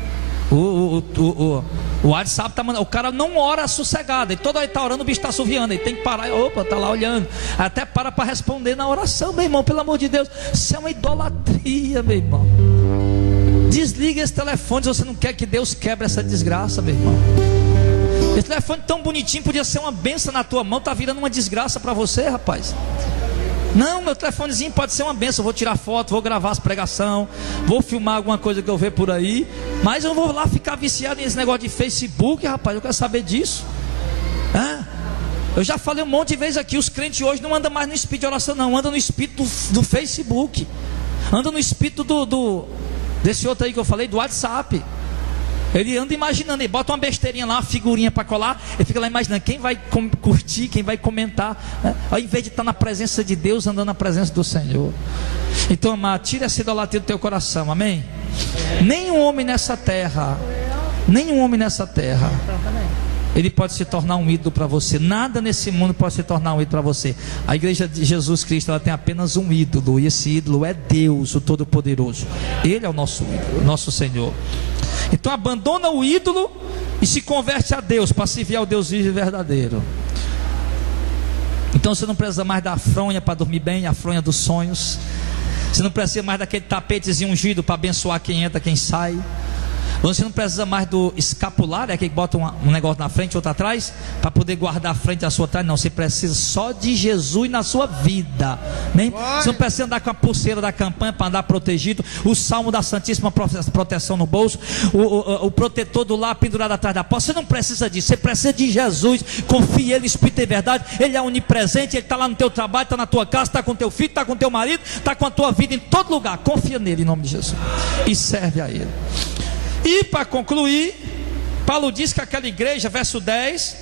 O WhatsApp tá mandando. O cara não ora sossegado. E toda hora ele tá orando, o bicho tá assoviando. Ele tem que parar. Opa, tá lá olhando. Até para responder na oração, meu irmão. Pelo amor de Deus. Isso é uma idolatria, meu irmão. Desliga esse telefone se você não quer que Deus quebre essa desgraça, meu irmão. Esse telefone tão bonitinho podia ser uma bênção na tua mão. Tá virando uma desgraça para você, rapaz. Não, meu telefonezinho pode ser uma benção. Vou tirar foto, vou gravar as pregações, vou filmar alguma coisa que eu ver por aí. Mas eu vou lá ficar viciado nesse negócio de Facebook, rapaz. Eu quero saber disso. Eu já falei um monte de vezes aqui. Os crentes hoje não andam mais no espírito de oração, não. Andam no espírito do Facebook. Andam no espírito desse outro aí que eu falei, do WhatsApp. Ele anda imaginando, ele bota uma besteirinha lá, uma figurinha para colar, ele fica lá imaginando quem vai curtir, quem vai comentar, né? Ao invés de estar na presença de Deus, andando na presença do Senhor. Então, amado, tira essa idolatria do teu coração, amém? Nenhum homem nessa terra, ele pode se tornar um ídolo para você. Nada nesse mundo pode se tornar um ídolo para você. A igreja de Jesus Cristo, ela tem apenas um ídolo, e esse ídolo é Deus, o Todo-Poderoso. Ele é o nosso ídolo, o nosso Senhor. Então abandona o ídolo e se converte a Deus, para servir ao Deus vivo e verdadeiro. Então você não precisa mais da fronha para dormir bem, a fronha dos sonhos. Você não precisa mais daquele tapetezinho ungido para abençoar quem entra, quem sai. Você não precisa mais do escapulário, é aquele que bota um negócio na frente e outro atrás, para poder guardar a frente e a sua trás. Não, você precisa só de Jesus na sua vida, né? Você não precisa andar com a pulseira da campanha para andar protegido, o salmo da Santíssima Proteção no bolso, o protetor do lar pendurado atrás da porta. Você não precisa disso, você precisa de Jesus. Confie Ele, Espírito e verdade. Ele é onipresente, Ele está lá no teu trabalho, está na tua casa, está com teu filho, está com teu marido, está com a tua vida em todo lugar. Confia nele em nome de Jesus e serve a Ele. E para concluir, Paulo diz que aquela igreja, verso 10,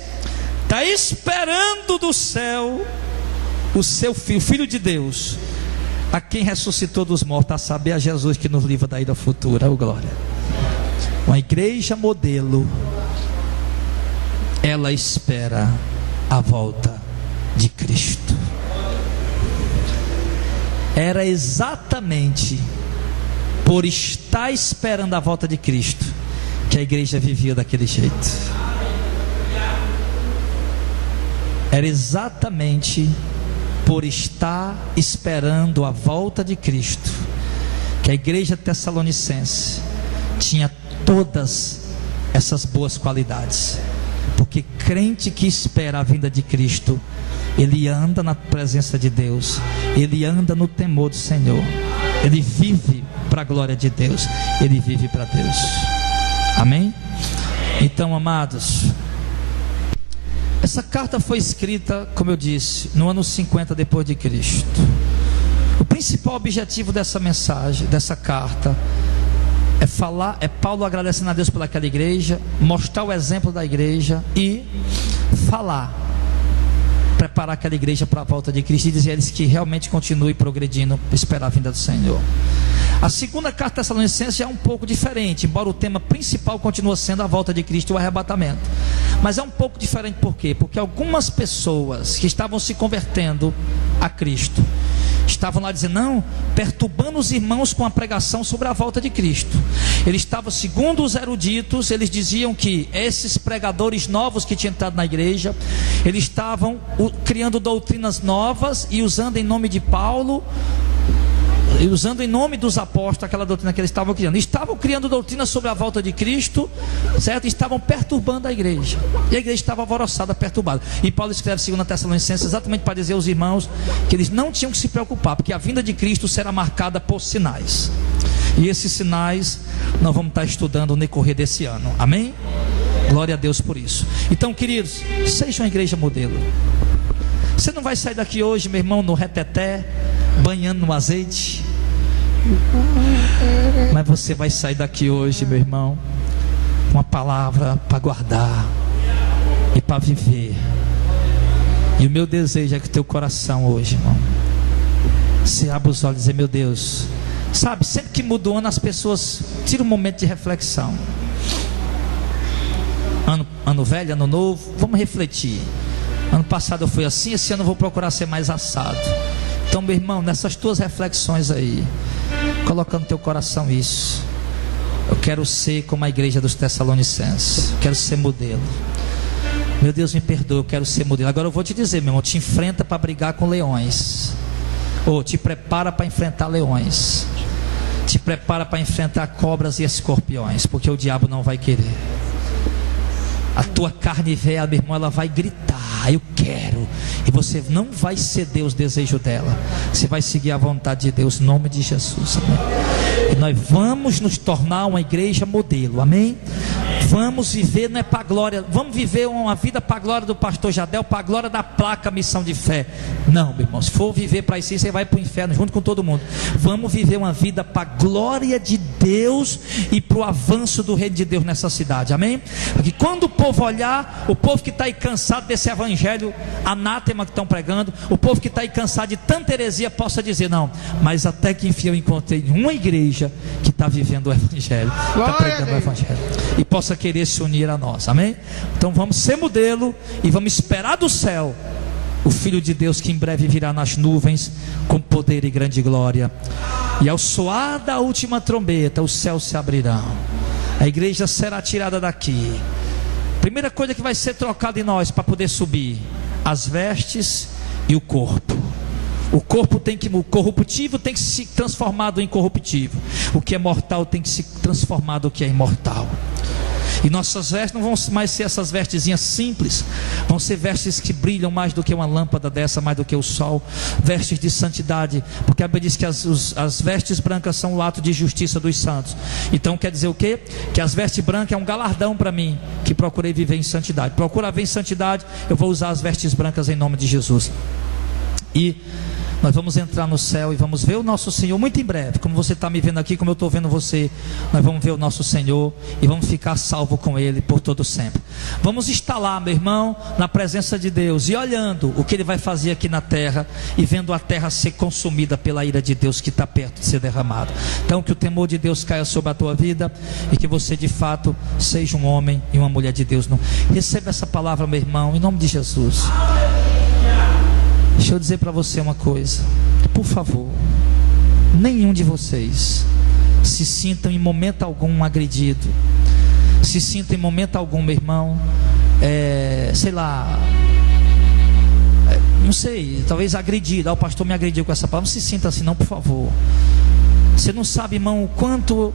está esperando do céu o seu filho, o Filho de Deus, a quem ressuscitou dos mortos, a saber, a Jesus que nos livra da ira futura. Oh, glória. Uma igreja modelo, ela espera a volta de Cristo. Era exatamente por estar esperando a volta de Cristo que a igreja vivia daquele jeito. Era exatamente por estar esperando a volta de Cristo que a igreja tessalonicense tinha todas essas boas qualidades. Porque crente que espera a vinda de Cristo, ele anda na presença de Deus, ele anda no temor do Senhor, ele vive para a glória de Deus, ele vive para Deus. Amém? Então, amados, essa carta foi escrita, como eu disse, no ano 50 depois de Cristo. O principal objetivo dessa mensagem, dessa carta, é Paulo agradecendo a Deus pelaquela igreja, mostrar o exemplo da igreja e preparar aquela igreja para a volta de Cristo e dizer a eles que realmente continue progredindo, esperar a vinda do Senhor. A segunda carta Tessalonicenses é um pouco diferente, embora o tema principal continue sendo a volta de Cristo e o arrebatamento. Mas é um pouco diferente, por quê? Porque algumas pessoas que estavam se convertendo a Cristo estavam lá dizendo, não, perturbando os irmãos com a pregação sobre a volta de Cristo. Eles estavam, segundo os eruditos, eles diziam que esses pregadores novos que tinham entrado na igreja, eles estavam criando doutrinas novas e usando em nome de Paulo, e usando em nome dos apóstolos aquela doutrina que eles estavam criando. Estavam criando doutrina sobre a volta de Cristo, certo? E estavam perturbando a igreja. E a igreja estava alvoroçada, perturbada. E Paulo escreve 2 Tessalonicenses exatamente para dizer aos irmãos que eles não tinham que se preocupar, porque a vinda de Cristo será marcada por sinais. E esses sinais nós vamos estar estudando no decorrer desse ano. Amém? Glória a Deus por isso. Então, queridos, seja uma igreja modelo. Você não vai sair daqui hoje, meu irmão, no reteté, banhando no azeite, mas você vai sair daqui hoje, meu irmão, com uma palavra para guardar e para viver. E o meu desejo é que o teu coração hoje, irmão, você abra os olhos e dizer, meu Deus, sabe, sempre que muda o ano as pessoas tiram um momento de reflexão. Ano velho, ano novo, vamos refletir. Ano passado eu fui assim, esse ano eu vou procurar ser mais assado. Então, meu irmão, nessas tuas reflexões aí, coloca no teu coração isso. Eu quero ser como a igreja dos Tessalonicenses. Eu quero ser modelo. Meu Deus, me perdoe, eu quero ser modelo. Agora eu vou te dizer, meu irmão, te enfrenta para brigar com leões. Ou te prepara para enfrentar leões. Te prepara para enfrentar cobras e escorpiões, porque o diabo não vai querer. A tua carne velha, meu irmão, ela vai gritar: eu quero. E você não vai ceder os desejos dela. Você vai seguir a vontade de Deus, em nome de Jesus, amém? E nós vamos nos tornar uma igreja modelo, amém? Vamos viver, não é para a glória, vamos viver uma vida para a glória do pastor Jadel, para a glória da placa Missão de Fé. Não, meu irmão, se for viver para isso, você vai para o inferno junto com todo mundo. Vamos viver uma vida para a glória de Deus e para o avanço do reino de Deus nessa cidade, amém? Porque quando o povo olhar, o povo que está aí cansado desse evangelho anátema que estão pregando, o povo que está aí cansado de tanta heresia, possa dizer: não, mas até que enfim eu encontrei uma igreja que está vivendo o evangelho, está pregando o evangelho, e possa querer se unir a nós, amém? Então vamos ser modelo e vamos esperar do céu o Filho de Deus, que em breve virá nas nuvens com poder e grande glória, e ao soar da última trombeta os céus se abrirão, a igreja será tirada daqui. Primeira coisa que vai ser trocada em nós para poder subir: as vestes e o corpo. O corpo tem que, o corruptível tem que se transformar do incorruptível, o que é mortal tem que se transformar do que é imortal. E nossas vestes não vão mais ser essas vestezinhas simples, vão ser vestes que brilham mais do que uma lâmpada dessa, mais do que o sol, vestes de santidade, porque a Bíblia diz que as vestes brancas são o ato de justiça dos santos. Então quer dizer o quê? Que as vestes brancas é um galardão para mim, que procurei viver em santidade. Procura ver em santidade, eu vou usar as vestes brancas em nome de Jesus. E nós vamos entrar no céu e vamos ver o nosso Senhor muito em breve. Como você está me vendo aqui, como eu estou vendo você, nós vamos ver o nosso Senhor e vamos ficar salvo com Ele por todo sempre. Vamos estar lá, meu irmão, na presença de Deus e olhando o que Ele vai fazer aqui na terra e vendo a terra ser consumida pela ira de Deus que está perto de ser derramado. Então que o temor de Deus caia sobre a tua vida e que você de fato seja um homem e uma mulher de Deus. Não receba essa palavra, meu irmão, em nome de Jesus. Deixa eu dizer para você uma coisa, por favor, nenhum de vocês se sintam em momento algum agredido, se sintam em momento algum, meu irmão, sei lá, não sei, talvez agredido. O pastor me agrediu com essa palavra. Não se sinta assim não, por favor. Você não sabe, irmão, o quanto,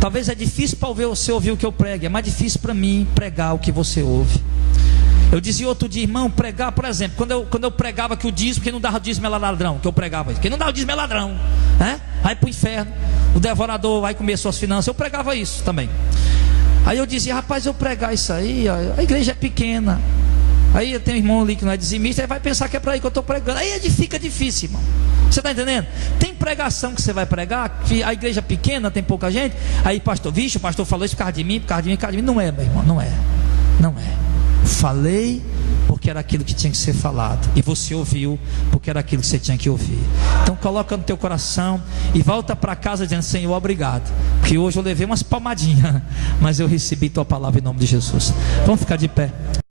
talvez é difícil para você ouvir o que eu prego, é mais difícil para mim pregar o que você ouve. Eu dizia outro dia, irmão, pregar, por exemplo, quando eu pregava que o dízimo, quem não dava o dízimo é ladrão, que eu pregava isso, quem não dava o dízimo é ladrão, né? Vai para o inferno, o devorador vai comer suas finanças. Eu pregava isso também. Aí eu dizia: rapaz, eu pregar isso aí, a igreja é pequena, aí eu tenho um irmão ali que não é dizimista, ele vai pensar que é para aí que eu estou pregando, aí fica difícil, irmão. Você está entendendo? Tem pregação que você vai pregar, que a igreja é pequena, tem pouca gente, aí pastor, vixe, o pastor falou isso por causa de mim, por causa de mim, por causa de mim. Não é, meu irmão, não é. Falei porque era aquilo que tinha que ser falado, e você ouviu porque era aquilo que você tinha que ouvir. Então coloca no teu coração e volta para casa dizendo: Senhor, obrigado, porque hoje eu levei umas palmadinhas, mas eu recebi tua palavra em nome de Jesus. Vamos ficar de pé.